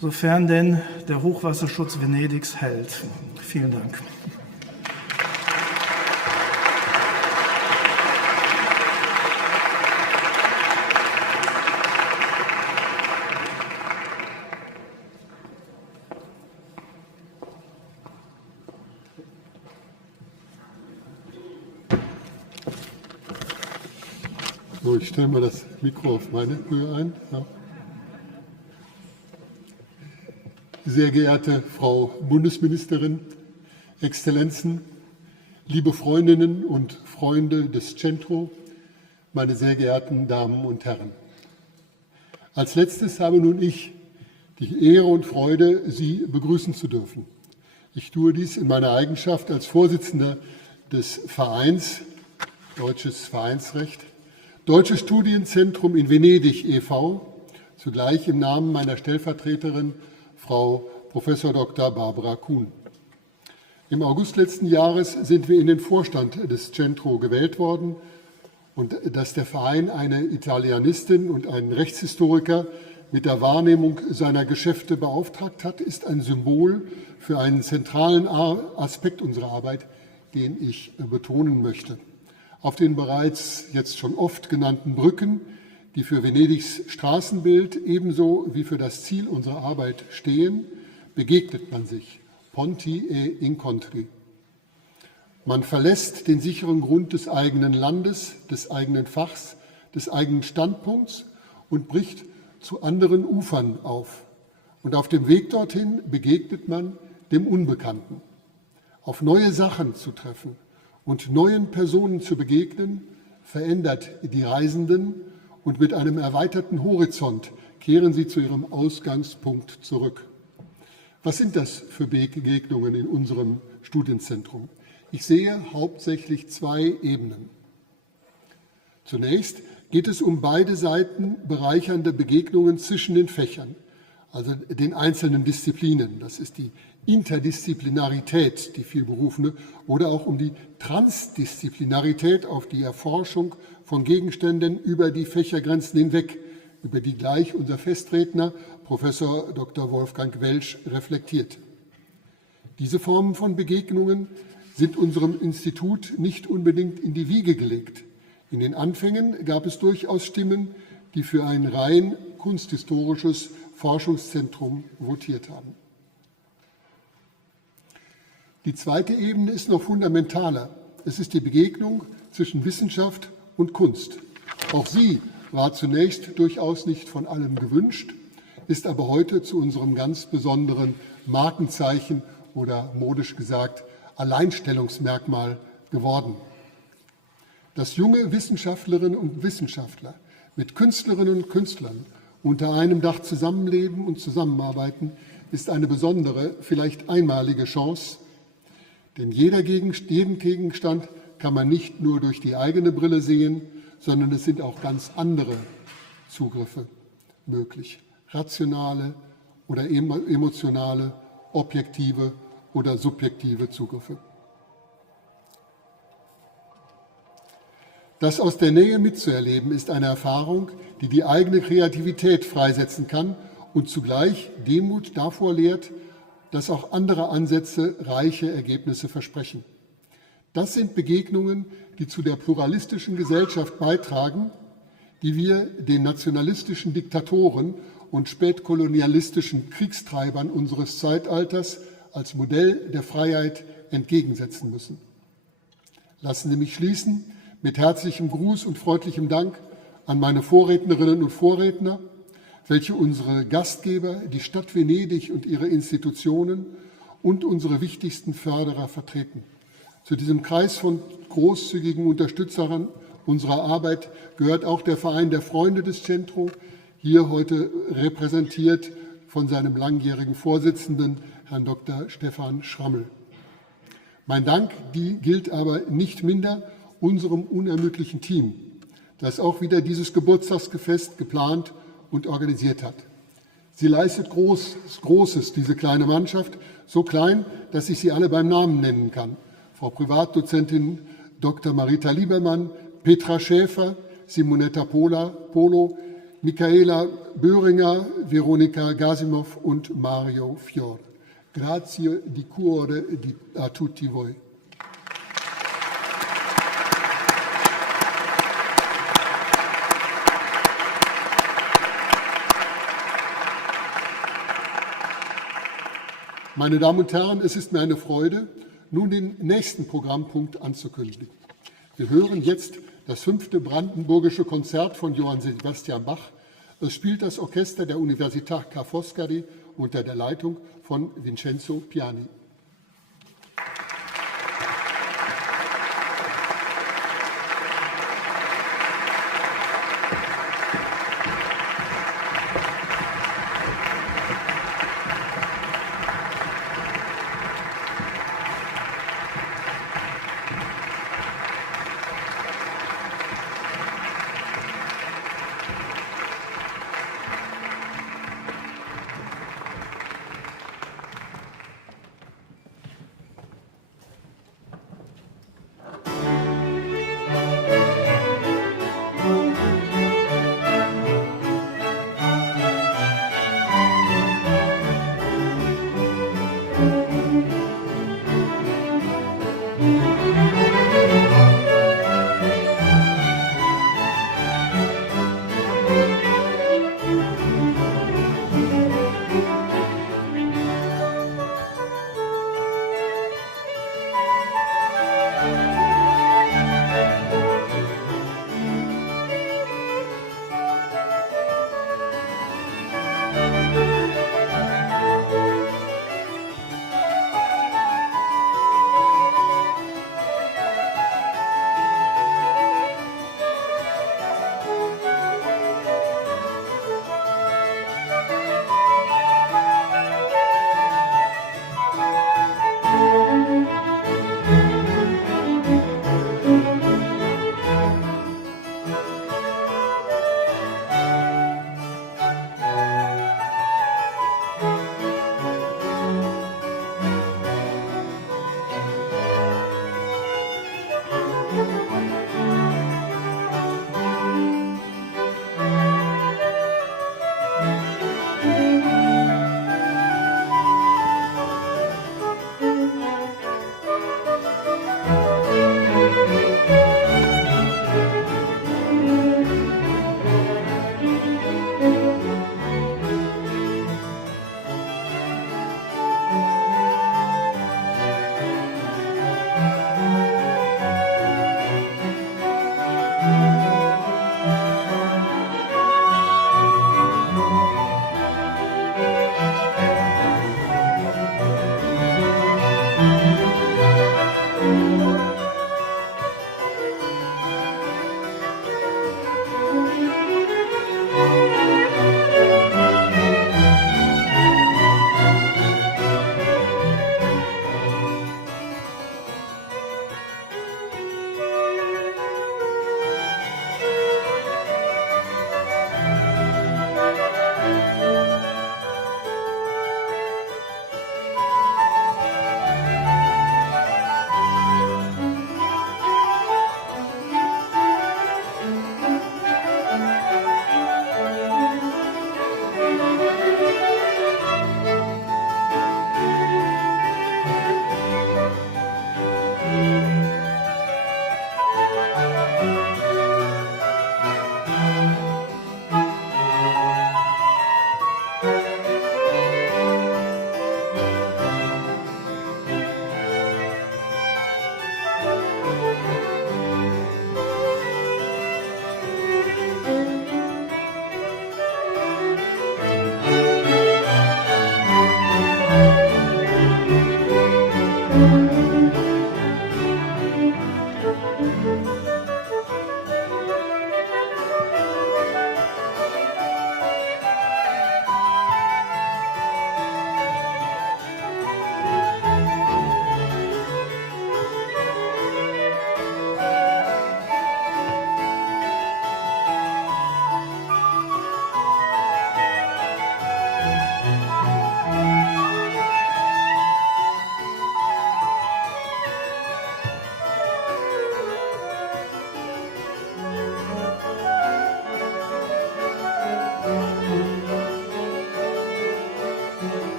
sofern denn der Hochwasserschutz Venedigs hält. Vielen Dank. So, ich stelle mal das Mikro auf meine Höhe ein. Ja. Sehr geehrte Frau Bundesministerin, Exzellenzen, liebe Freundinnen und Freunde des Centro, meine sehr geehrten Damen und Herren. Als letztes habe nun ich die Ehre und Freude, Sie begrüßen zu dürfen. Ich tue dies in meiner Eigenschaft als Vorsitzender des Vereins Deutsches Vereinsrecht, Deutsches Studienzentrum in Venedig e.V., zugleich im Namen meiner Stellvertreterin Frau Prof. Dr. Barbara Kuhn. Im August letzten Jahres sind wir in den Vorstand des Centro gewählt worden und dass der Verein eine Italianistin und einen Rechtshistoriker mit der Wahrnehmung seiner Geschäfte beauftragt hat, ist ein Symbol für einen zentralen Aspekt unserer Arbeit, den ich betonen möchte. Auf den bereits jetzt schon oft genannten Brücken, die für Venedigs Straßenbild ebenso wie für das Ziel unserer Arbeit stehen, begegnet man sich. Ponti e incontri. Man verlässt den sicheren Grund des eigenen Landes, des eigenen Fachs, des eigenen Standpunkts und bricht zu anderen Ufern auf. Und auf dem Weg dorthin begegnet man dem Unbekannten. Auf neue Sachen zu treffen und neuen Personen zu begegnen, verändert die Reisenden und mit einem erweiterten Horizont kehren sie zu ihrem Ausgangspunkt zurück. Was sind das für Begegnungen in unserem Studienzentrum? Ich sehe hauptsächlich zwei Ebenen. Zunächst geht es um beide Seiten bereichernde Begegnungen zwischen den Fächern, also den einzelnen Disziplinen. Das ist die Interdisziplinarität, die vielberufene, oder auch um die Transdisziplinarität auf die Erforschung von Gegenständen über die Fächergrenzen hinweg, über die gleich unser Festredner Professor Dr. Wolfgang Welsch reflektiert. Diese Formen von Begegnungen sind unserem Institut nicht unbedingt in die Wiege gelegt. In den Anfängen gab es durchaus Stimmen, die für ein rein kunsthistorisches Forschungszentrum votiert haben. Die zweite Ebene ist noch fundamentaler. Es ist die Begegnung zwischen Wissenschaft und Kunst. Auch sie war zunächst durchaus nicht von allen gewünscht, ist aber heute zu unserem ganz besonderen Markenzeichen oder modisch gesagt Alleinstellungsmerkmal geworden. Dass junge Wissenschaftlerinnen und Wissenschaftler mit Künstlerinnen und Künstlern unter einem Dach zusammenleben und zusammenarbeiten, ist eine besondere, vielleicht einmalige Chance. Denn jeden Gegenstand kann man nicht nur durch die eigene Brille sehen, sondern es sind auch ganz andere Zugriffe möglich. Rationale oder emotionale, objektive oder subjektive Zugriffe. Das aus der Nähe mitzuerleben, ist eine Erfahrung, die die eigene Kreativität freisetzen kann und zugleich Demut davor lehrt, dass auch andere Ansätze reiche Ergebnisse versprechen. Das sind Begegnungen, die zu der pluralistischen Gesellschaft beitragen, die wir den nationalistischen Diktatoren und spätkolonialistischen Kriegstreibern unseres Zeitalters als Modell der Freiheit entgegensetzen müssen. Lassen Sie mich schließen mit herzlichem Gruß und freundlichem Dank an meine Vorrednerinnen und Vorredner, welche unsere Gastgeber, die Stadt Venedig und ihre Institutionen und unsere wichtigsten Förderer vertreten. Zu diesem Kreis von großzügigen Unterstützern unserer Arbeit gehört auch der Verein der Freunde des Centro, hier heute repräsentiert von seinem langjährigen Vorsitzenden, Herrn Dr. Stefan Schrammel. Mein Dank gilt aber nicht minder unserem unermüdlichen Team, das auch wieder dieses Geburtstagsfest geplant und organisiert hat. Sie leistet Großes, diese kleine Mannschaft, so klein, dass ich sie alle beim Namen nennen kann. Frau Privatdozentin Dr. Marita Liebermann, Petra Schäfer, Simonetta Polo, Michaela Böhringer, Veronika Gasimov und Mario Fior. Grazie di cuore a tutti voi. Meine Damen und Herren, es ist mir eine Freude, nun den nächsten Programmpunkt anzukündigen. Wir hören jetzt das 5. Brandenburgische Konzert von Johann Sebastian Bach. Es spielt das Orchester der Università Ca' Foscari unter der Leitung von Vincenzo Piani.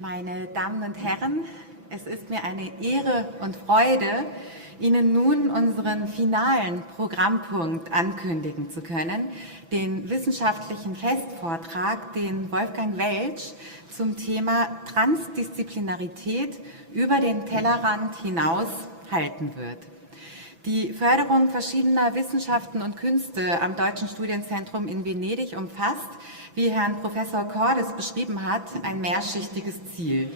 Meine Damen und Herren, es ist mir eine Ehre und Freude, Ihnen nun unseren finalen Programmpunkt ankündigen zu können, den wissenschaftlichen Festvortrag, den Wolfgang Welsch zum Thema Transdisziplinarität über den Tellerrand hinaus halten wird. Die Förderung verschiedener Wissenschaften und Künste am Deutschen Studienzentrum in Venedig umfasst, wie Herrn Professor Cordes beschrieben hat, ein mehrschichtiges Ziel: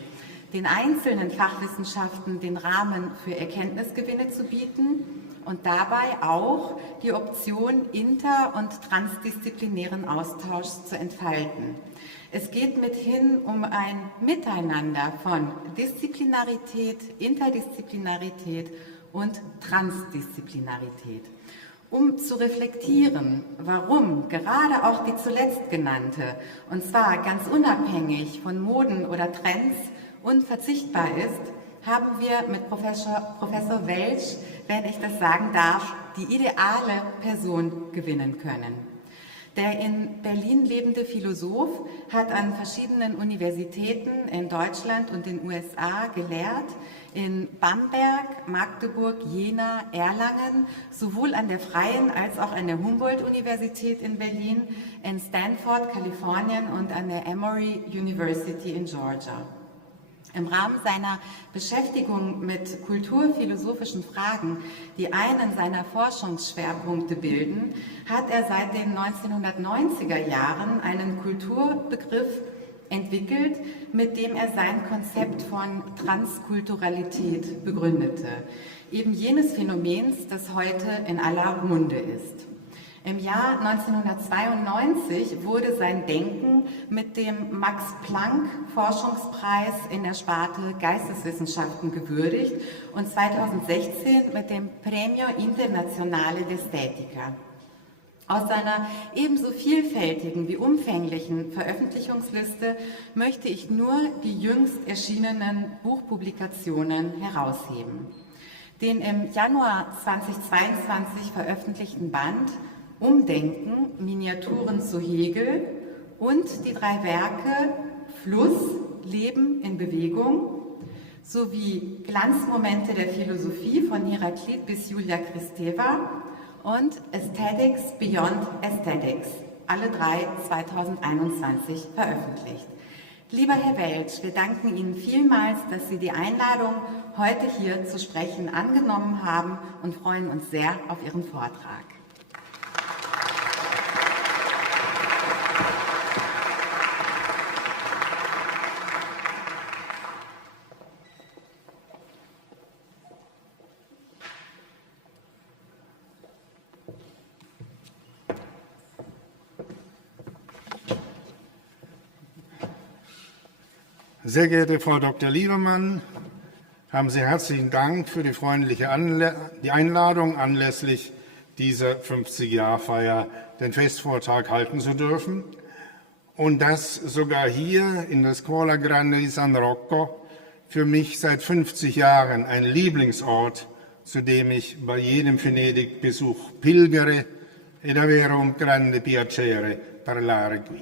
den einzelnen Fachwissenschaften den Rahmen für Erkenntnisgewinne zu bieten und dabei auch die Option inter- und transdisziplinären Austauschs zu entfalten. Es geht mithin um ein Miteinander von Disziplinarität, Interdisziplinarität und Transdisziplinarität, um zu reflektieren, warum gerade auch die zuletzt genannte, und zwar ganz unabhängig von Moden oder Trends, unverzichtbar ist, haben wir mit Professor Welsch, wenn ich das sagen darf, die ideale Person gewinnen können. Der in Berlin lebende Philosoph hat an verschiedenen Universitäten in Deutschland und den USA gelehrt, in Bamberg, Magdeburg, Jena, Erlangen, sowohl an der Freien als auch an der Humboldt-Universität in Berlin, in Stanford, Kalifornien und an der Emory University in Georgia. Im Rahmen seiner Beschäftigung mit kulturphilosophischen Fragen, die einen seiner Forschungsschwerpunkte bilden, hat er seit den 1990er Jahren einen Kulturbegriff entwickelt, mit dem er sein Konzept von Transkulturalität begründete, eben jenes Phänomens, das heute in aller Munde ist. Im Jahr 1992 wurde sein Denken mit dem Max-Planck-Forschungspreis in der Sparte Geisteswissenschaften gewürdigt und 2016 mit dem Premio Internazionale d'Estetica. Aus seiner ebenso vielfältigen wie umfänglichen Veröffentlichungsliste möchte ich nur die jüngst erschienenen Buchpublikationen herausheben. Den im Januar 2022 veröffentlichten Band Umdenken, Miniaturen zu Hegel und die 3 Werke Fluss, Leben in Bewegung sowie Glanzmomente der Philosophie von Heraklit bis Julia Kristeva und Aesthetics Beyond Aesthetics, alle 3 2021 veröffentlicht. Lieber Herr Welsch, wir danken Ihnen vielmals, dass Sie die Einladung, heute hier zu sprechen, angenommen haben und freuen uns sehr auf Ihren Vortrag. Sehr geehrte Frau Dr. Liebermann, haben Sie herzlichen Dank für die freundliche Einladung, anlässlich dieser 50-Jahr-Feier den Festvortrag halten zu dürfen. Und das sogar hier in der Scuola Grande di San Rocco, für mich seit 50 Jahren ein Lieblingsort, zu dem ich bei jedem Venedig-Besuch pilgere. È davvero un grande piacere parlare qui.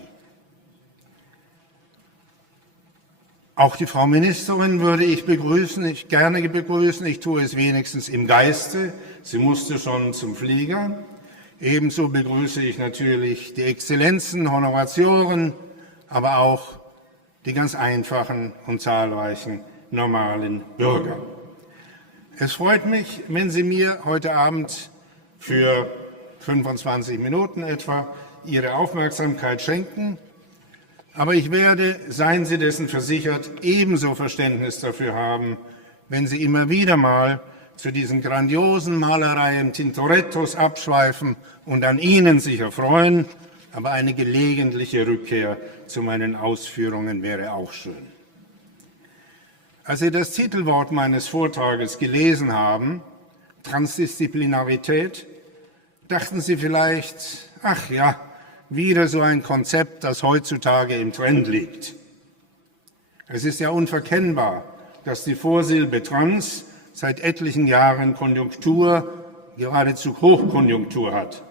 Auch die Frau Ministerin würde ich gerne begrüßen. Ich tue es wenigstens im Geiste. Sie musste schon zum Flieger. Ebenso begrüße ich natürlich die Exzellenzen, Honoratioren, aber auch die ganz einfachen und zahlreichen normalen Bürger. Es freut mich, wenn Sie mir heute Abend für 25 Minuten etwa Ihre Aufmerksamkeit schenken. Aber ich werde, seien Sie dessen versichert, ebenso Verständnis dafür haben, wenn Sie immer wieder mal zu diesen grandiosen Malereien Tintorettos abschweifen und an ihnen sicher freuen, aber eine gelegentliche Rückkehr zu meinen Ausführungen wäre auch schön. Als Sie das Titelwort meines Vortrages gelesen haben, Transdisziplinarität, dachten Sie vielleicht, ach ja, wieder so ein Konzept, das heutzutage im Trend liegt. Es ist ja unverkennbar, dass die Vorsilbe Trans seit etlichen Jahren Konjunktur, geradezu Hochkonjunktur hat.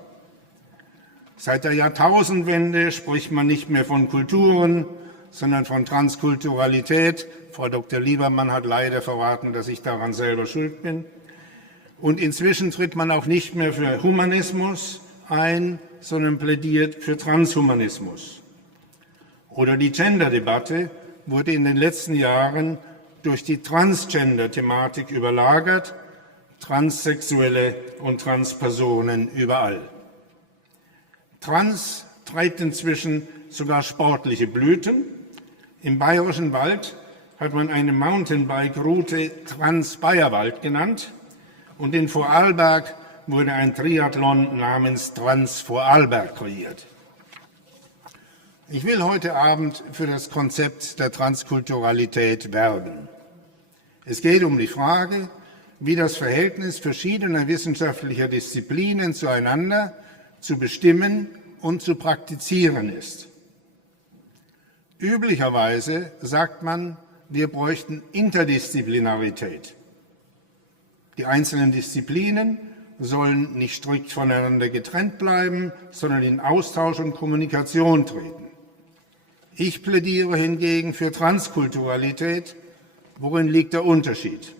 Seit der Jahrtausendwende spricht man nicht mehr von Kulturen, sondern von Transkulturalität. Frau Dr. Liebermann hat leider verraten, dass ich daran selber schuld bin. Und inzwischen tritt man auch nicht mehr für Humanismus ein, sondern plädiert für Transhumanismus. Oder die Gender-Debatte wurde in den letzten Jahren durch die Transgender-Thematik überlagert, Transsexuelle und Transpersonen überall. Trans trägt inzwischen sogar sportliche Blüten. Im Bayerischen Wald hat man eine Mountainbike-Route Trans-Bayerwald genannt und in Vorarlberg wurde ein Triathlon namens Trans-Vorarlberg kreiert. Ich will heute Abend für das Konzept der Transkulturalität werben. Es geht um die Frage, wie das Verhältnis verschiedener wissenschaftlicher Disziplinen zueinander zu bestimmen und zu praktizieren ist. Üblicherweise sagt man, wir bräuchten Interdisziplinarität. Die einzelnen Disziplinen sollen nicht strikt voneinander getrennt bleiben, sondern in Austausch und Kommunikation treten. Ich plädiere hingegen für Transkulturalität. Worin liegt der Unterschied?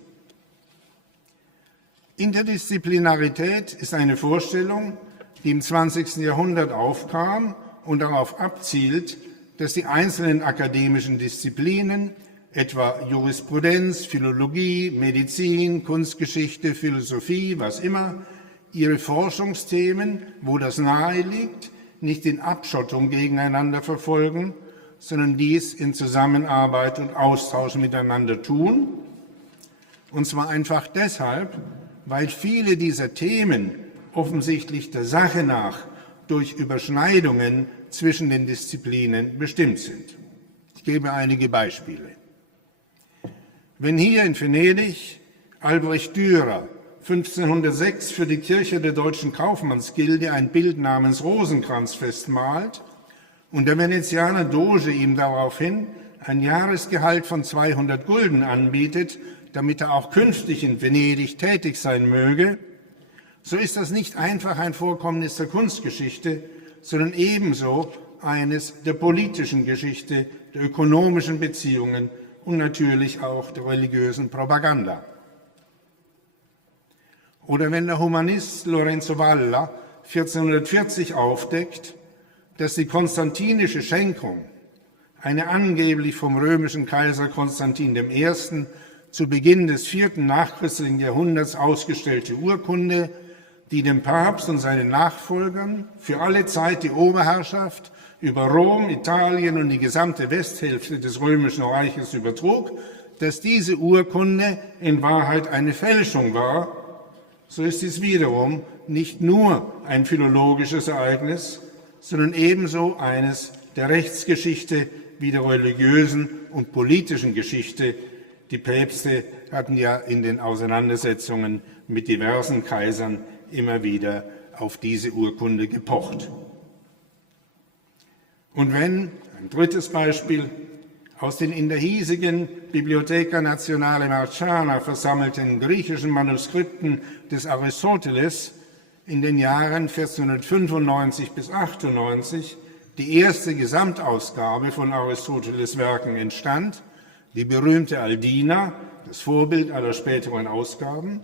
Interdisziplinarität ist eine Vorstellung, die im 20. Jahrhundert aufkam und darauf abzielt, dass die einzelnen akademischen Disziplinen, etwa Jurisprudenz, Philologie, Medizin, Kunstgeschichte, Philosophie, was immer, ihre Forschungsthemen, wo das nahe liegt, nicht in Abschottung gegeneinander verfolgen, sondern dies in Zusammenarbeit und Austausch miteinander tun. Und zwar einfach deshalb, weil viele dieser Themen offensichtlich der Sache nach durch Überschneidungen zwischen den Disziplinen bestimmt sind. Ich gebe einige Beispiele. Wenn hier in Venedig Albrecht Dürer 1506 für die Kirche der Deutschen Kaufmannsgilde ein Bild namens Rosenkranz festmalt und der Venezianer Doge ihm daraufhin ein Jahresgehalt von 200 Gulden anbietet, damit er auch künftig in Venedig tätig sein möge, so ist das nicht einfach ein Vorkommnis der Kunstgeschichte, sondern ebenso eines der politischen Geschichte, der ökonomischen Beziehungen und natürlich auch der religiösen Propaganda. Oder wenn der Humanist Lorenzo Valla 1440 aufdeckt, dass die konstantinische Schenkung, eine angeblich vom römischen Kaiser Konstantin I. zu Beginn des 4. nachchristlichen Jahrhunderts ausgestellte Urkunde, die dem Papst und seinen Nachfolgern für alle Zeit die Oberherrschaft über Rom, Italien und die gesamte Westhälfte des Römischen Reiches übertrug, dass diese Urkunde in Wahrheit eine Fälschung war, so ist dies wiederum nicht nur ein philologisches Ereignis, sondern ebenso eines der Rechtsgeschichte wie der religiösen und politischen Geschichte. Die Päpste hatten ja in den Auseinandersetzungen mit diversen Kaisern immer wieder auf diese Urkunde gepocht. Und wenn, ein drittes Beispiel, aus den in der hiesigen Bibliotheca Nazionale Marciana versammelten griechischen Manuskripten des Aristoteles in den Jahren 1495 bis 98 die erste Gesamtausgabe von Aristoteles Werken entstand, die berühmte Aldina, das Vorbild aller späteren Ausgaben.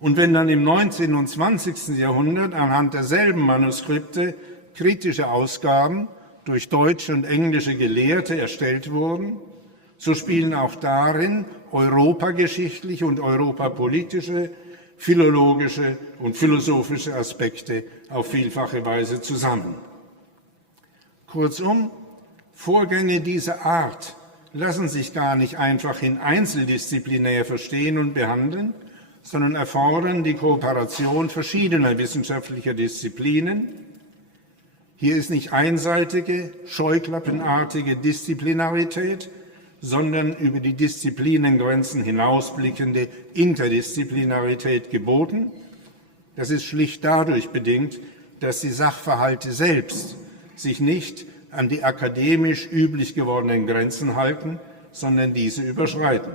Und wenn dann im 19. und 20. Jahrhundert anhand derselben Manuskripte kritische Ausgaben durch deutsche und englische Gelehrte erstellt wurden, so spielen auch darin europageschichtliche und europapolitische, philologische und philosophische Aspekte auf vielfache Weise zusammen. Kurzum, Vorgänge dieser Art lassen sich gar nicht einfach in einzeldisziplinär verstehen und behandeln, sondern erfordern die Kooperation verschiedener wissenschaftlicher Disziplinen. Hier ist nicht einseitige, scheuklappenartige Disziplinarität, sondern über die Disziplinengrenzen hinausblickende Interdisziplinarität geboten. Das ist schlicht dadurch bedingt, dass die Sachverhalte selbst sich nicht an die akademisch üblich gewordenen Grenzen halten, sondern diese überschreiten.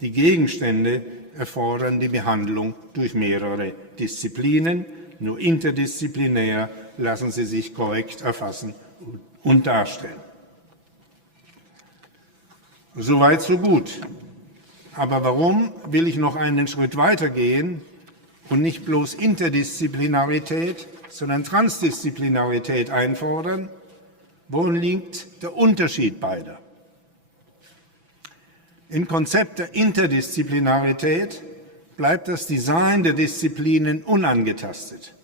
Die Gegenstände erfordern die Behandlung durch mehrere Disziplinen. Nur interdisziplinär lassen sie sich korrekt erfassen und darstellen. Soweit, so gut. Aber warum will ich noch einen Schritt weiter gehen und nicht bloß Interdisziplinarität, sondern Transdisziplinarität einfordern? Worin liegt der Unterschied beider? Im Konzept der Interdisziplinarität bleibt das Design der Disziplinen unangetastet.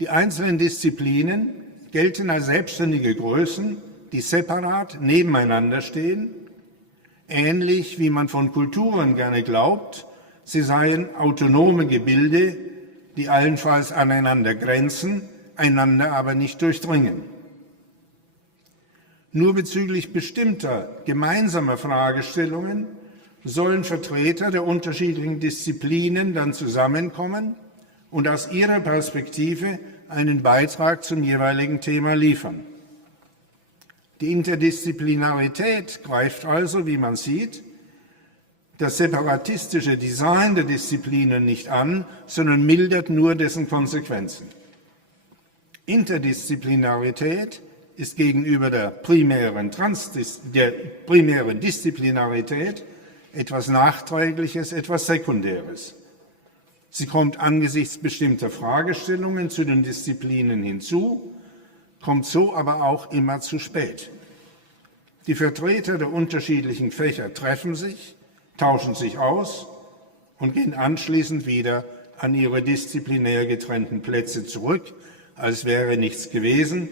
Die einzelnen Disziplinen gelten als selbstständige Größen, die separat nebeneinander stehen, ähnlich wie man von Kulturen gerne glaubt, sie seien autonome Gebilde, die allenfalls aneinander grenzen, einander aber nicht durchdringen. Nur bezüglich bestimmter gemeinsamer Fragestellungen sollen Vertreter der unterschiedlichen Disziplinen dann zusammenkommen und aus ihrer Perspektive einen Beitrag zum jeweiligen Thema liefern. Die Interdisziplinarität greift also, wie man sieht, das separatistische Design der Disziplinen nicht an, sondern mildert nur dessen Konsequenzen. Interdisziplinarität ist gegenüber der primären Disziplinarität etwas Nachträgliches, etwas Sekundäres. Sie kommt angesichts bestimmter Fragestellungen zu den Disziplinen hinzu, kommt so aber auch immer zu spät. Die Vertreter der unterschiedlichen Fächer treffen sich, tauschen sich aus und gehen anschließend wieder an ihre disziplinär getrennten Plätze zurück, als wäre nichts gewesen.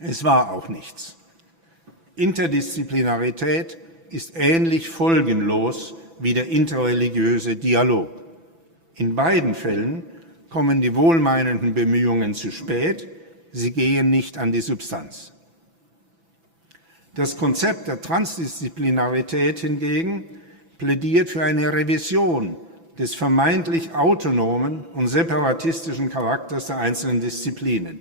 Es war auch nichts. Interdisziplinarität ist ähnlich folgenlos wie der interreligiöse Dialog. In beiden Fällen kommen die wohlmeinenden Bemühungen zu spät, sie gehen nicht an die Substanz. Das Konzept der Transdisziplinarität hingegen plädiert für eine Revision des vermeintlich autonomen und separatistischen Charakters der einzelnen Disziplinen.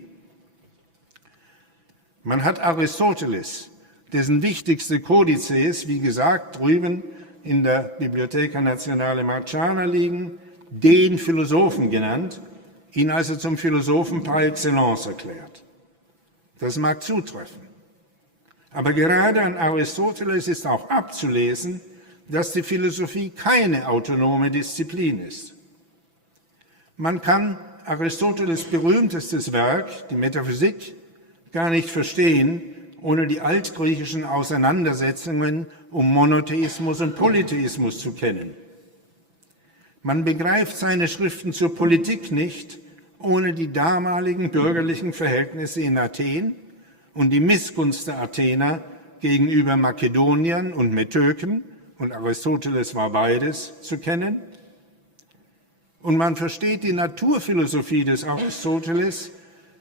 Man hat Aristoteles, dessen wichtigste Kodizes, wie gesagt, drüben in der Biblioteca Nazionale Marciana liegen, den Philosophen genannt, ihn also zum Philosophen par excellence erklärt. Das mag zutreffen. Aber gerade an Aristoteles ist auch abzulesen, dass die Philosophie keine autonome Disziplin ist. Man kann Aristoteles' berühmtestes Werk, die Metaphysik, gar nicht verstehen, ohne die altgriechischen Auseinandersetzungen um Monotheismus und Polytheismus zu kennen. Man begreift seine Schriften zur Politik nicht, ohne die damaligen bürgerlichen Verhältnisse in Athen und die Missgunst der Athener gegenüber Makedoniern und Metöken, und Aristoteles war beides, zu kennen. Und man versteht die Naturphilosophie des Aristoteles,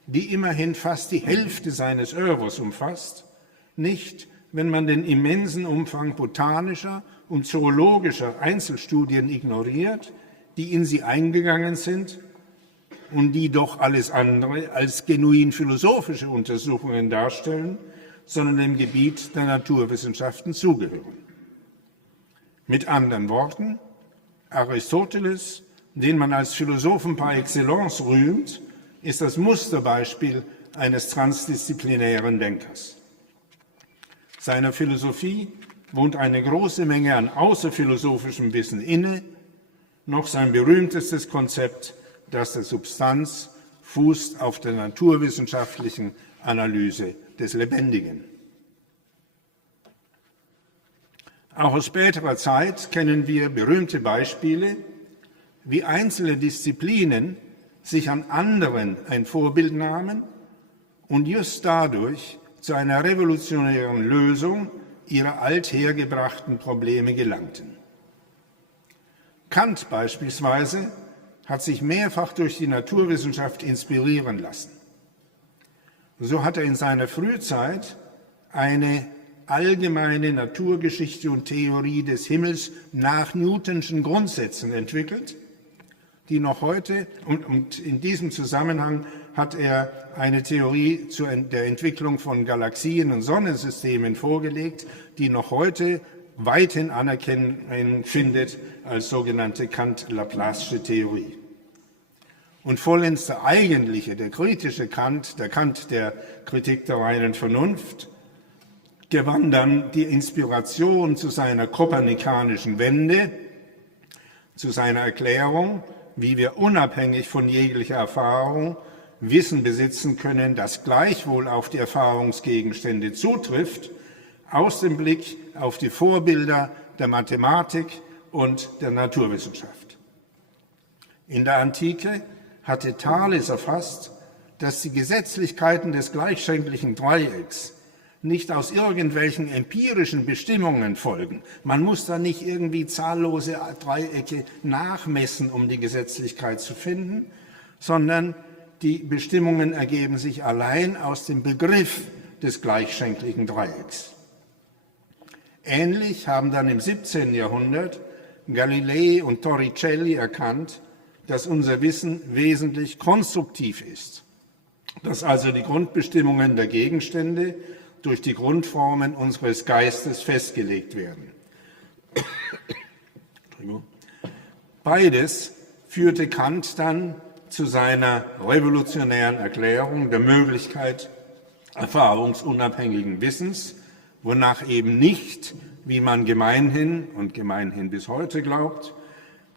die immerhin fast die Hälfte seines Oeuvres umfasst, nicht, wenn man den immensen Umfang botanischer und zoologischer Einzelstudien ignoriert, die in sie eingegangen sind und die doch alles andere als genuin philosophische Untersuchungen darstellen, sondern dem Gebiet der Naturwissenschaften zugehören. Mit anderen Worten, Aristoteles, den man als Philosophen par excellence rühmt, ist das Musterbeispiel eines transdisziplinären Denkers. Seiner Philosophie wohnt eine große Menge an außerphilosophischem Wissen inne, noch sein berühmtestes Konzept, das der Substanz, fußt auf der naturwissenschaftlichen Analyse des Lebendigen. Auch aus späterer Zeit kennen wir berühmte Beispiele, wie einzelne Disziplinen sich an anderen ein Vorbild nahmen und just dadurch zu einer revolutionären Lösung ihrer althergebrachten Probleme gelangten. Kant beispielsweise hat sich mehrfach durch die Naturwissenschaft inspirieren lassen. So hat er in seiner Frühzeit eine allgemeine Naturgeschichte und Theorie des Himmels nach Newtonschen Grundsätzen entwickelt, die noch heute, und in diesem Zusammenhang hat er eine Theorie der Entwicklung von Galaxien und Sonnensystemen vorgelegt, die noch heute weithin Anerkennung findet als sogenannte Kant-Laplace'sche Theorie. Und vollends der eigentliche, der kritische Kant, der Kant der Kritik der reinen Vernunft, gewann dann die Inspiration zu seiner kopernikanischen Wende, zu seiner Erklärung, wie wir unabhängig von jeglicher Erfahrung Wissen besitzen können, das gleichwohl auf die Erfahrungsgegenstände zutrifft, aus dem Blick auf die Vorbilder der Mathematik und der Naturwissenschaft. In der Antike hatte Thales erfasst, dass die Gesetzlichkeiten des gleichschenkligen Dreiecks nicht aus irgendwelchen empirischen Bestimmungen folgen. Man muss da nicht irgendwie zahllose Dreiecke nachmessen, um die Gesetzlichkeit zu finden, sondern die Bestimmungen ergeben sich allein aus dem Begriff des gleichschenkligen Dreiecks. Ähnlich haben dann im 17. Jahrhundert Galilei und Torricelli erkannt, dass unser Wissen wesentlich konstruktiv ist, dass also die Grundbestimmungen der Gegenstände durch die Grundformen unseres Geistes festgelegt werden. Beides führte Kant dann zu seiner revolutionären Erklärung der Möglichkeit erfahrungsunabhängigen Wissens, wonach eben nicht, wie man gemeinhin und gemeinhin bis heute glaubt,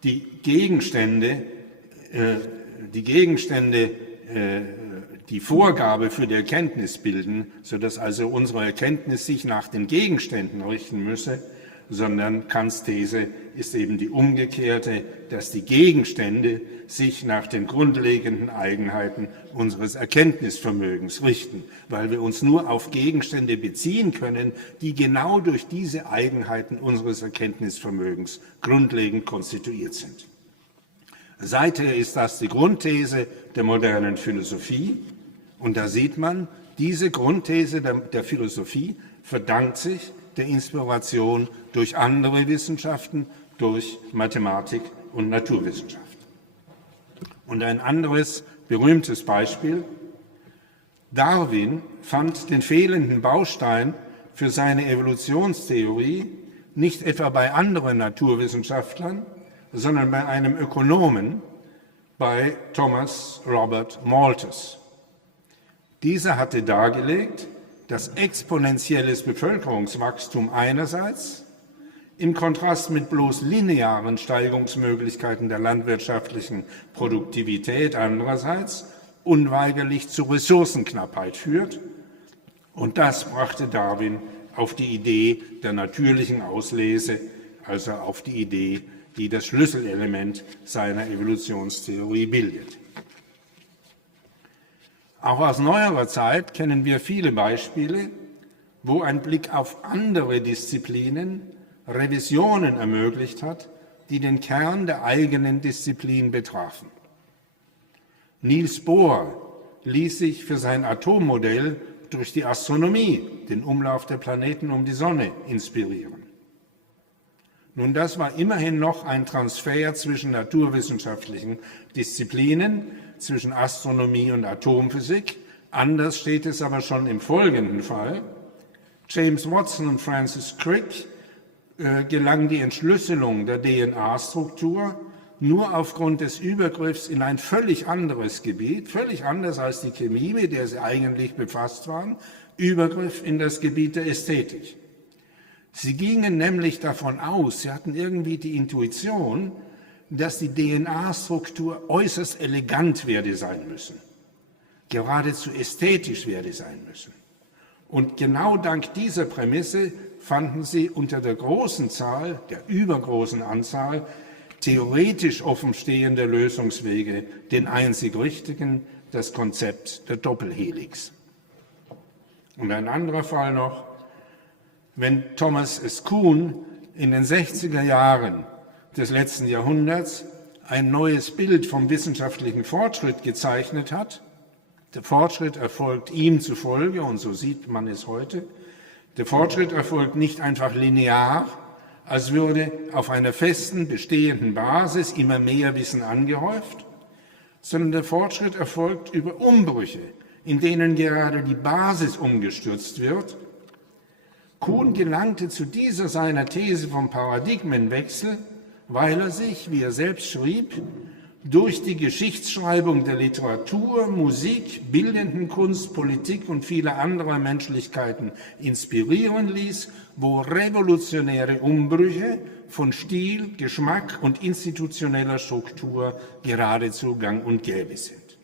die Gegenstände die Vorgabe für die Erkenntnis bilden, sodass also unsere Erkenntnis sich nach den Gegenständen richten müsse, sondern Kants These ist eben die umgekehrte, dass die Gegenstände sich nach den grundlegenden Eigenheiten unseres Erkenntnisvermögens richten, weil wir uns nur auf Gegenstände beziehen können, die genau durch diese Eigenheiten unseres Erkenntnisvermögens grundlegend konstituiert sind. Seither ist das die Grundthese der modernen Philosophie. Und da sieht man, diese Grundthese der Philosophie verdankt sich der Inspiration durch andere Wissenschaften, durch Mathematik und Naturwissenschaft. Und ein anderes berühmtes Beispiel: Darwin fand den fehlenden Baustein für seine Evolutionstheorie nicht etwa bei anderen Naturwissenschaftlern, sondern bei einem Ökonomen, bei Thomas Robert Malthus. Dieser hatte dargelegt, dass exponentielles Bevölkerungswachstum einerseits im Kontrast mit bloß linearen Steigungsmöglichkeiten der landwirtschaftlichen Produktivität andererseits unweigerlich zu Ressourcenknappheit führt. Und das brachte Darwin auf die Idee der natürlichen Auslese, also auf die Idee, die das Schlüsselelement seiner Evolutionstheorie bildet. Auch aus neuerer Zeit kennen wir viele Beispiele, wo ein Blick auf andere Disziplinen Revisionen ermöglicht hat, die den Kern der eigenen Disziplin betrafen. Niels Bohr ließ sich für sein Atommodell durch die Astronomie, den Umlauf der Planeten um die Sonne, inspirieren. Nun, das war immerhin noch ein Transfer zwischen naturwissenschaftlichen Disziplinen, zwischen Astronomie und Atomphysik. Anders steht es aber schon im folgenden Fall. James Watson und Francis Crick gelang die Entschlüsselung der DNA-Struktur nur aufgrund des Übergriffs in ein völlig anderes Gebiet, völlig anders als die Chemie, mit der sie eigentlich befasst waren, Übergriff in das Gebiet der Ästhetik. Sie gingen nämlich davon aus, sie hatten irgendwie die Intuition, dass die DNA-Struktur äußerst elegant werde sein müssen, geradezu ästhetisch werde sein müssen. Und genau dank dieser Prämisse fanden sie unter der großen Zahl, der übergroßen Anzahl, theoretisch offenstehender Lösungswege den einzig richtigen, das Konzept der Doppelhelix. Und ein anderer Fall noch: Wenn Thomas S. Kuhn in den 60er Jahren des letzten Jahrhunderts ein neues Bild vom wissenschaftlichen Fortschritt gezeichnet hat, der Fortschritt erfolgt ihm zufolge, und so sieht man es heute, der Fortschritt erfolgt nicht einfach linear, als würde auf einer festen, bestehenden Basis immer mehr Wissen angehäuft, sondern der Fortschritt erfolgt über Umbrüche, in denen gerade die Basis umgestürzt wird. Kuhn gelangte zu dieser seiner These vom Paradigmenwechsel, weil er sich, wie er selbst schrieb, durch die Geschichtsschreibung der Literatur, Musik, bildenden Kunst, Politik und viele andere Menschlichkeiten inspirieren ließ, wo revolutionäre Umbrüche von Stil, Geschmack und institutioneller Struktur geradezu gang und gäbe sind.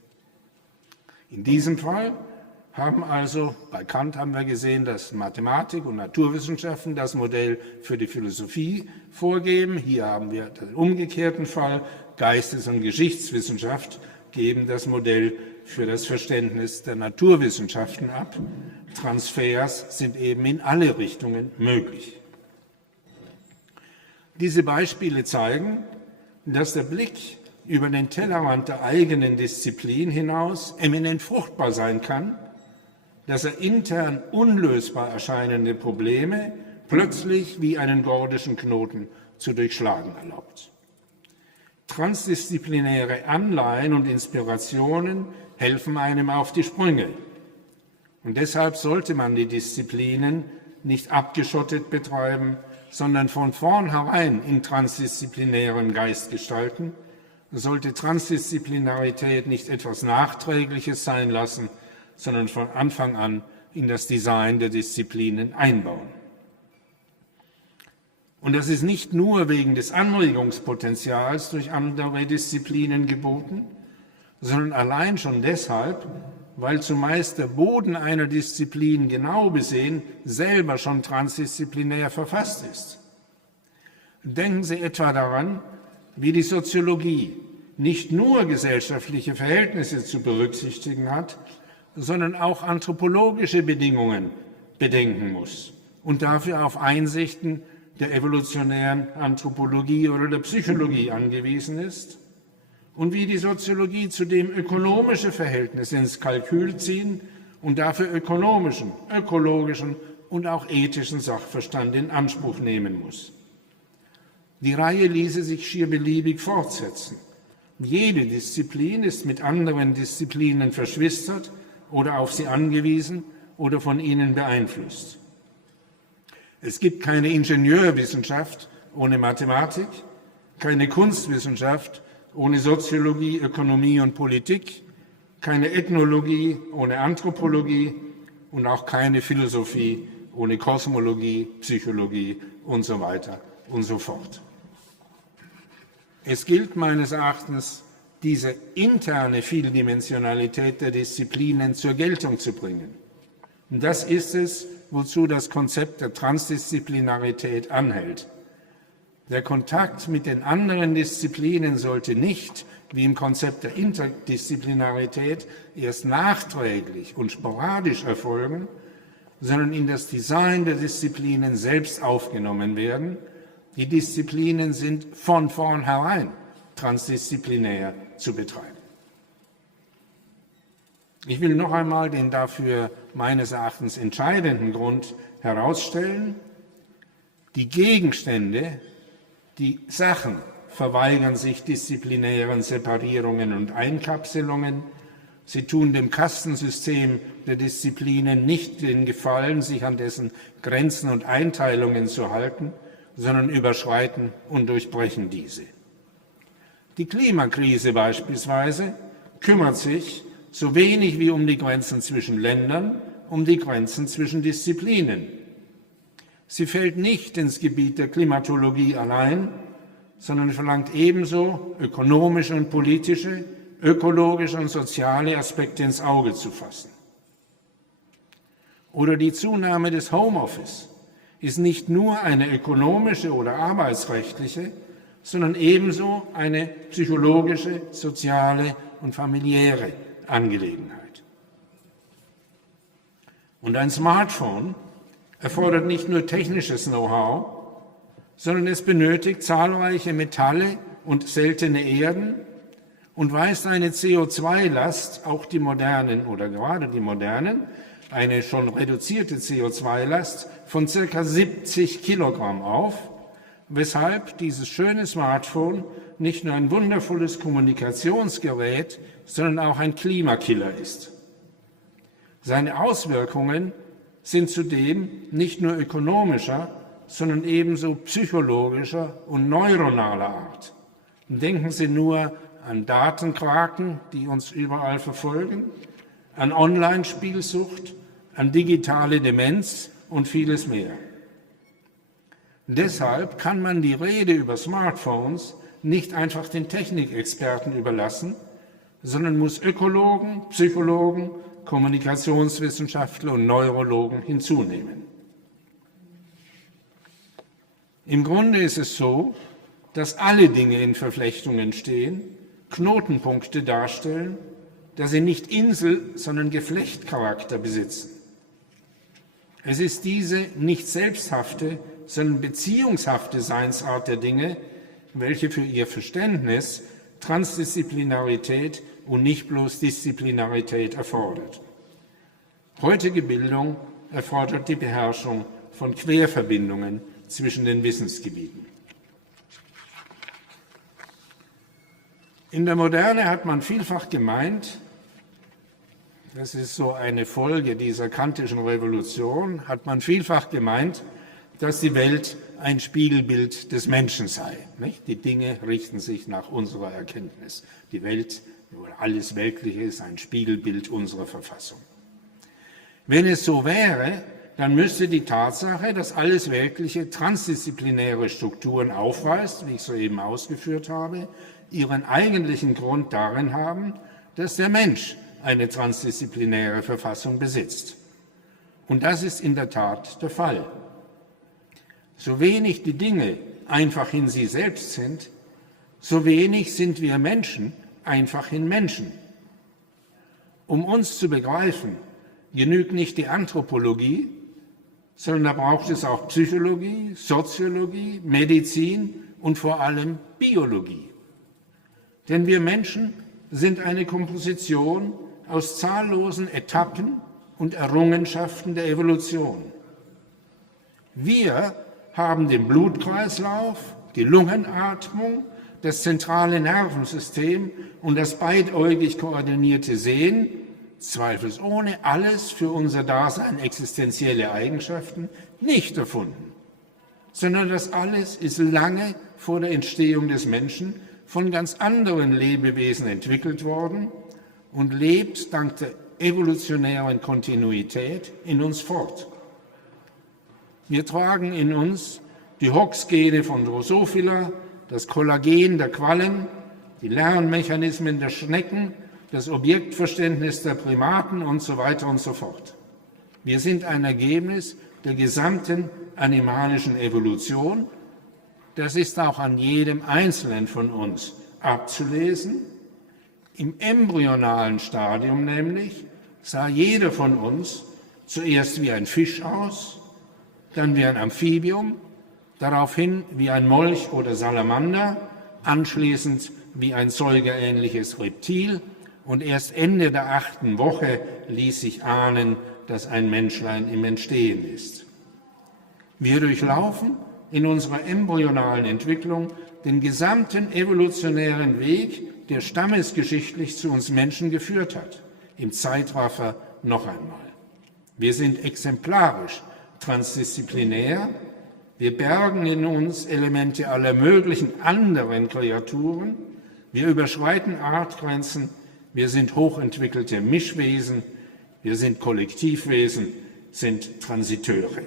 In diesem Fall haben also, bei Kant haben wir gesehen, dass Mathematik und Naturwissenschaften das Modell für die Philosophie vorgeben. Hier haben wir den umgekehrten Fall. Geistes- und Geschichtswissenschaft geben das Modell für das Verständnis der Naturwissenschaften ab. Transfers sind eben in alle Richtungen möglich. Diese Beispiele zeigen, dass der Blick über den Tellerrand der eigenen Disziplin hinaus eminent fruchtbar sein kann, dass er intern unlösbar erscheinende Probleme plötzlich wie einen gordischen Knoten zu durchschlagen erlaubt. Transdisziplinäre Anleihen und Inspirationen helfen einem auf die Sprünge. Und deshalb sollte man die Disziplinen nicht abgeschottet betreiben, sondern von vornherein im transdisziplinären Geist gestalten, sollte Transdisziplinarität nicht etwas Nachträgliches sein lassen, sondern von Anfang an in das Design der Disziplinen einbauen. Und das ist nicht nur wegen des Anregungspotenzials durch andere Disziplinen geboten, sondern allein schon deshalb, weil zumeist der Boden einer Disziplin genau besehen selber schon transdisziplinär verfasst ist. Denken Sie etwa daran, wie die Soziologie nicht nur gesellschaftliche Verhältnisse zu berücksichtigen hat, sondern auch anthropologische Bedingungen bedenken muss und dafür auf Einsichten der evolutionären Anthropologie oder der Psychologie angewiesen ist und wie die Soziologie zudem ökonomische Verhältnisse ins Kalkül ziehen und dafür ökonomischen, ökologischen und auch ethischen Sachverstand in Anspruch nehmen muss. Die Reihe ließe sich schier beliebig fortsetzen. Jede Disziplin ist mit anderen Disziplinen verschwistert oder auf sie angewiesen oder von ihnen beeinflusst. Es gibt keine Ingenieurwissenschaft ohne Mathematik, keine Kunstwissenschaft ohne Soziologie, Ökonomie und Politik, keine Ethnologie ohne Anthropologie und auch keine Philosophie ohne Kosmologie, Psychologie und so weiter und so fort. Es gilt meines Erachtens, diese interne Vieldimensionalität der Disziplinen zur Geltung zu bringen. Und das ist es, wozu das Konzept der Transdisziplinarität anhält. Der Kontakt mit den anderen Disziplinen sollte nicht, wie im Konzept der Interdisziplinarität, erst nachträglich und sporadisch erfolgen, sondern in das Design der Disziplinen selbst aufgenommen werden. Die Disziplinen sind von vornherein transdisziplinär zu betreiben. Ich will noch einmal den dafür meines Erachtens entscheidenden Grund herausstellen. Die Gegenstände, die Sachen verweigern sich disziplinären Separierungen und Einkapselungen. Sie tun dem Kastensystem der Disziplinen nicht den Gefallen, sich an dessen Grenzen und Einteilungen zu halten, sondern überschreiten und durchbrechen diese. Die Klimakrise beispielsweise kümmert sich so wenig wie um die Grenzen zwischen Ländern, um die Grenzen zwischen Disziplinen. Sie fällt nicht ins Gebiet der Klimatologie allein, sondern verlangt ebenso ökonomische und politische, ökologische und soziale Aspekte ins Auge zu fassen. Oder die Zunahme des Homeoffice ist nicht nur eine ökonomische oder arbeitsrechtliche, sondern ebenso eine psychologische, soziale und familiäre Angelegenheit. Und ein Smartphone erfordert nicht nur technisches Know-how, sondern es benötigt zahlreiche Metalle und seltene Erden und weist eine CO2-Last, auch die modernen oder gerade die modernen, eine schon reduzierte CO2-Last von ca. 70 Kilogramm auf, weshalb dieses schöne Smartphone nicht nur ein wundervolles Kommunikationsgerät, sondern auch ein Klimakiller ist. Seine Auswirkungen sind zudem nicht nur ökonomischer, sondern ebenso psychologischer und neuronaler Art. Denken Sie nur an Datenkraken, die uns überall verfolgen, an Online-Spielsucht, an digitale Demenz und vieles mehr. Deshalb kann man die Rede über Smartphones nicht einfach den Technikexperten überlassen, sondern muss Ökologen, Psychologen, Kommunikationswissenschaftler und Neurologen hinzunehmen. Im Grunde ist es so, dass alle Dinge in Verflechtungen stehen, Knotenpunkte darstellen, dass sie nicht Insel-, sondern Geflechtcharakter besitzen. Es ist diese nicht selbsthafte, sondern beziehungshafte Seinsart der Dinge, welche für ihr Verständnis Transdisziplinarität und nicht bloß Disziplinarität erfordert. Heutige Bildung erfordert die Beherrschung von Querverbindungen zwischen den Wissensgebieten. In der Moderne hat man vielfach gemeint, das ist so eine Folge dieser kantischen Revolution, hat man vielfach gemeint, dass die Welt ein Spiegelbild des Menschen sei. Nicht? Die Dinge richten sich nach unserer Erkenntnis. Die Welt oder alles Weltliche ist ein Spiegelbild unserer Verfassung. Wenn es so wäre, dann müsste die Tatsache, dass alles Weltliche transdisziplinäre Strukturen aufweist, wie ich soeben ausgeführt habe, ihren eigentlichen Grund darin haben, dass der Mensch eine transdisziplinäre Verfassung besitzt. Und das ist in der Tat der Fall. So wenig die Dinge einfach in sie selbst sind, so wenig sind wir Menschen einfach in Menschen. Um uns zu begreifen, genügt nicht die Anthropologie, sondern da braucht es auch Psychologie, Soziologie, Medizin und vor allem Biologie. Denn wir Menschen sind eine Komposition aus zahllosen Etappen und Errungenschaften der Evolution. Wir haben den Blutkreislauf, die Lungenatmung, das zentrale Nervensystem und das beidäugig koordinierte Sehen, zweifelsohne alles für unser Dasein existenzielle Eigenschaften, nicht erfunden, sondern das alles ist lange vor der Entstehung des Menschen von ganz anderen Lebewesen entwickelt worden und lebt dank der evolutionären Kontinuität in uns fort. Wir tragen in uns die Hox-Gene von Drosophila, das Kollagen der Quallen, die Lernmechanismen der Schnecken, das Objektverständnis der Primaten und so weiter und so fort. Wir sind ein Ergebnis der gesamten animalischen Evolution. Das ist auch an jedem Einzelnen von uns abzulesen. Im embryonalen Stadium nämlich sah jeder von uns zuerst wie ein Fisch aus, dann wie ein Amphibium, daraufhin wie ein Molch oder Salamander, anschließend wie ein säugerähnliches Reptil und erst Ende der 8. Woche ließ sich ahnen, dass ein Menschlein im Entstehen ist. Wir durchlaufen in unserer embryonalen Entwicklung den gesamten evolutionären Weg, der stammesgeschichtlich zu uns Menschen geführt hat, im Zeitraffer noch einmal. Wir sind exemplarisch transdisziplinär, wir bergen in uns Elemente aller möglichen anderen Kreaturen, wir überschreiten Artgrenzen, wir sind hochentwickelte Mischwesen, wir sind Kollektivwesen, sind Transiteure.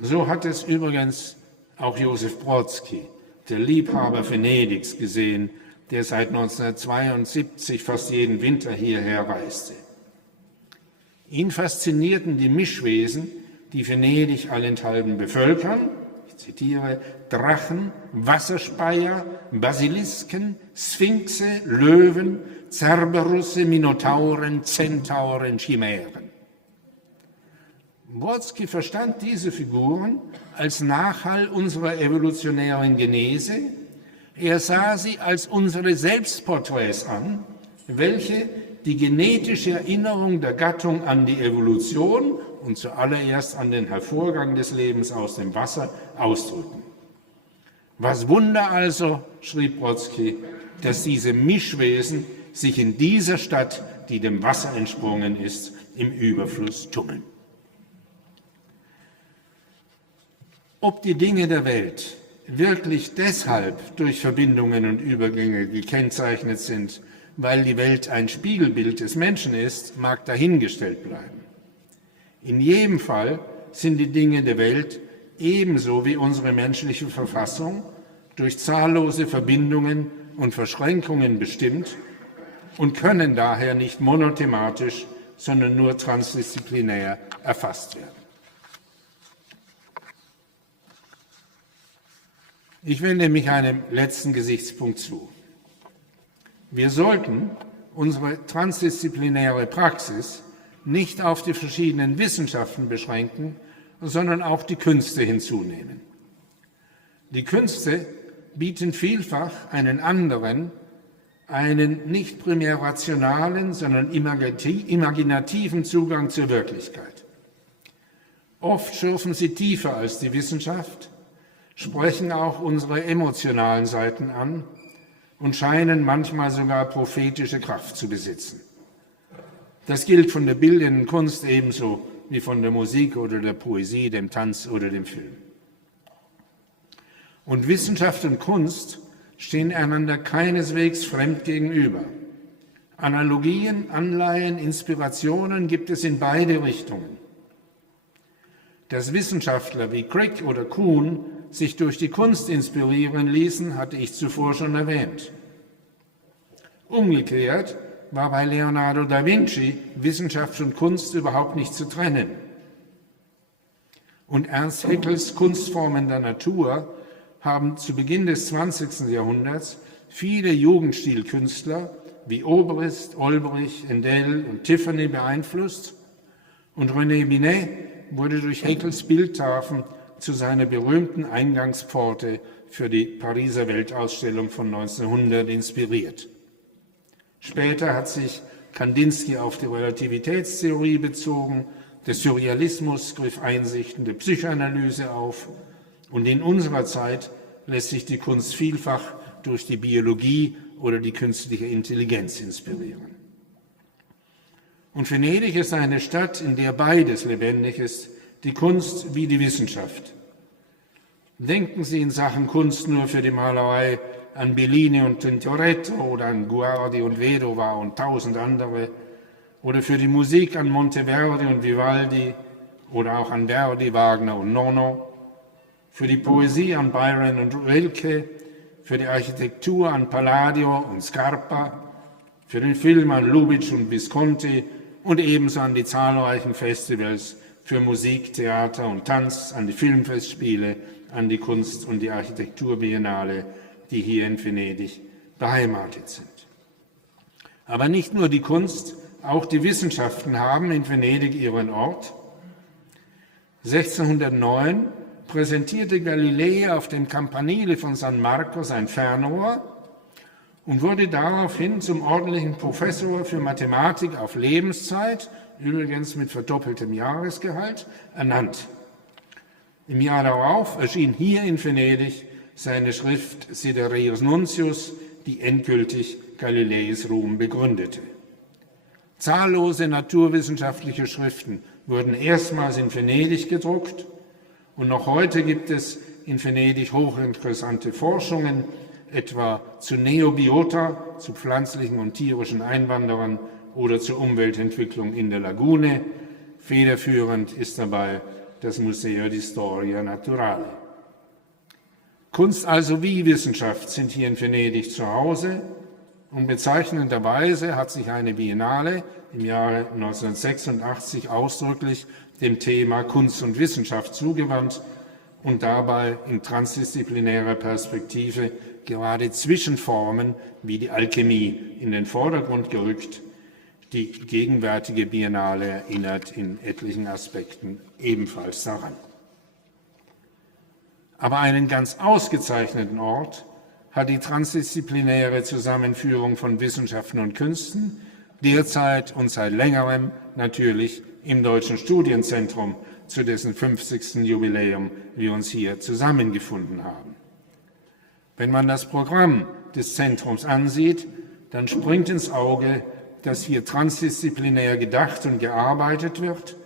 So hat es übrigens auch Josef Brodsky, der Liebhaber Venedigs, gesehen, der seit 1972 fast jeden Winter hierher reiste. Ihn faszinierten die Mischwesen, die Venedig allenthalben bevölkern. Ich zitiere: Drachen, Wasserspeier, Basilisken, Sphinxe, Löwen, Cerberusse, Minotauren, Zentauren, Chimären. Brodsky verstand diese Figuren als Nachhall unserer evolutionären Genese. Er sah sie als unsere Selbstporträts an, welche die genetische Erinnerung der Gattung an die Evolution und zuallererst an den Hervorgang des Lebens aus dem Wasser ausdrücken. Was Wunder also, schrieb Brodsky, dass diese Mischwesen sich in dieser Stadt, die dem Wasser entsprungen ist, im Überfluss tummeln. Ob die Dinge der Welt wirklich deshalb durch Verbindungen und Übergänge gekennzeichnet sind, weil die Welt ein Spiegelbild des Menschen ist, mag dahingestellt bleiben. In jedem Fall sind die Dinge der Welt ebenso wie unsere menschliche Verfassung durch zahllose Verbindungen und Verschränkungen bestimmt und können daher nicht monothematisch, sondern nur transdisziplinär erfasst werden. Ich wende mich einem letzten Gesichtspunkt zu. Wir sollten unsere transdisziplinäre Praxis nicht auf die verschiedenen Wissenschaften beschränken, sondern auch die Künste hinzunehmen. Die Künste bieten vielfach einen anderen, einen nicht primär rationalen, sondern imaginativen Zugang zur Wirklichkeit. Oft schürfen sie tiefer als die Wissenschaft, sprechen auch unsere emotionalen Seiten an und scheinen manchmal sogar prophetische Kraft zu besitzen. Das gilt von der bildenden Kunst ebenso wie von der Musik oder der Poesie, dem Tanz oder dem Film. Und Wissenschaft und Kunst stehen einander keineswegs fremd gegenüber. Analogien, Anleihen, Inspirationen gibt es in beide Richtungen. Dass Wissenschaftler wie Crick oder Kuhn sich durch die Kunst inspirieren ließen, hatte ich zuvor schon erwähnt. Umgekehrt war bei Leonardo da Vinci Wissenschaft und Kunst überhaupt nicht zu trennen. Und Ernst Haeckels Kunstformen der Natur haben zu Beginn des 20. Jahrhunderts viele Jugendstilkünstler wie Obrist, Olbrich, Endel und Tiffany beeinflusst und René Binet wurde durch Haeckels Bildtafeln zu seiner berühmten Eingangspforte für die Pariser Weltausstellung von 1900 inspiriert. Später hat sich Kandinsky auf die Relativitätstheorie bezogen, der Surrealismus griff Einsichten der Psychoanalyse auf und in unserer Zeit lässt sich die Kunst vielfach durch die Biologie oder die künstliche Intelligenz inspirieren. Und Venedig ist eine Stadt, in der beides lebendig ist, die Kunst wie die Wissenschaft. Denken Sie in Sachen Kunst nur für die Malerei an Bellini und Tintoretto oder an Guardi und Vedova und 1000 andere oder für die Musik an Monteverdi und Vivaldi oder auch an Verdi, Wagner und Nono, für die Poesie an Byron und Rilke, für die Architektur an Palladio und Scarpa, für den Film an Lubitsch und Visconti und ebenso an die zahlreichen Festivals für Musik, Theater und Tanz, an die Filmfestspiele, an die Kunst- und die Architekturbiennale, die hier in Venedig beheimatet sind. Aber nicht nur die Kunst, auch die Wissenschaften haben in Venedig ihren Ort. 1609 präsentierte Galilei auf dem Campanile von San Marco sein Fernrohr und wurde daraufhin zum ordentlichen Professor für Mathematik auf Lebenszeit, übrigens mit verdoppeltem Jahresgehalt, ernannt. Im Jahr darauf erschien hier in Venedig seine Schrift Sidereus Nuntius, die endgültig Galileis Ruhm begründete. Zahllose naturwissenschaftliche Schriften wurden erstmals in Venedig gedruckt und noch heute gibt es in Venedig hochinteressante Forschungen, etwa zu Neobiota, zu pflanzlichen und tierischen Einwanderern oder zur Umweltentwicklung in der Lagune. Federführend ist dabei das Museo di Storia Naturale. Kunst also wie Wissenschaft sind hier in Venedig zu Hause und bezeichnenderweise hat sich eine Biennale im Jahre 1986 ausdrücklich dem Thema Kunst und Wissenschaft zugewandt und dabei in transdisziplinärer Perspektive gerade Zwischenformen wie die Alchemie in den Vordergrund gerückt. Die gegenwärtige Biennale erinnert in etlichen Aspekten ebenfalls daran. Aber einen ganz ausgezeichneten Ort hat die transdisziplinäre Zusammenführung von Wissenschaften und Künsten derzeit und seit längerem natürlich im Deutschen Studienzentrum, zu dessen 50. Jubiläum wir uns hier zusammengefunden haben. Wenn man das Programm des Zentrums ansieht, dann springt ins Auge, dass hier transdisziplinär gedacht und gearbeitet wird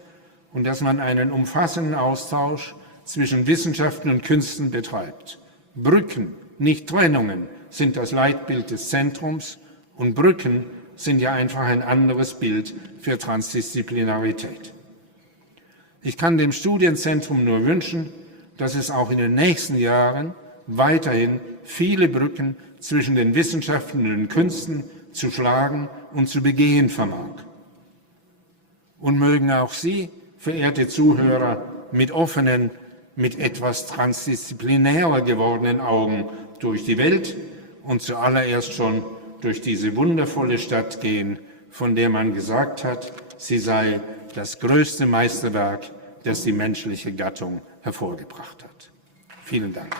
und dass man einen umfassenden Austausch zwischen Wissenschaften und Künsten betreibt. Brücken, nicht Trennungen, sind das Leitbild des Zentrums und Brücken sind ja einfach ein anderes Bild für Transdisziplinarität. Ich kann dem Studienzentrum nur wünschen, dass es auch in den nächsten Jahren weiterhin viele Brücken zwischen den Wissenschaften und den Künsten zu schlagen und zu begehen vermag. Und mögen auch Sie, verehrte Zuhörer, mit offenen, mit etwas transdisziplinärer gewordenen Augen durch die Welt und zuallererst schon durch diese wundervolle Stadt gehen, von der man gesagt hat, sie sei das größte Meisterwerk, das die menschliche Gattung hervorgebracht hat. Vielen Dank.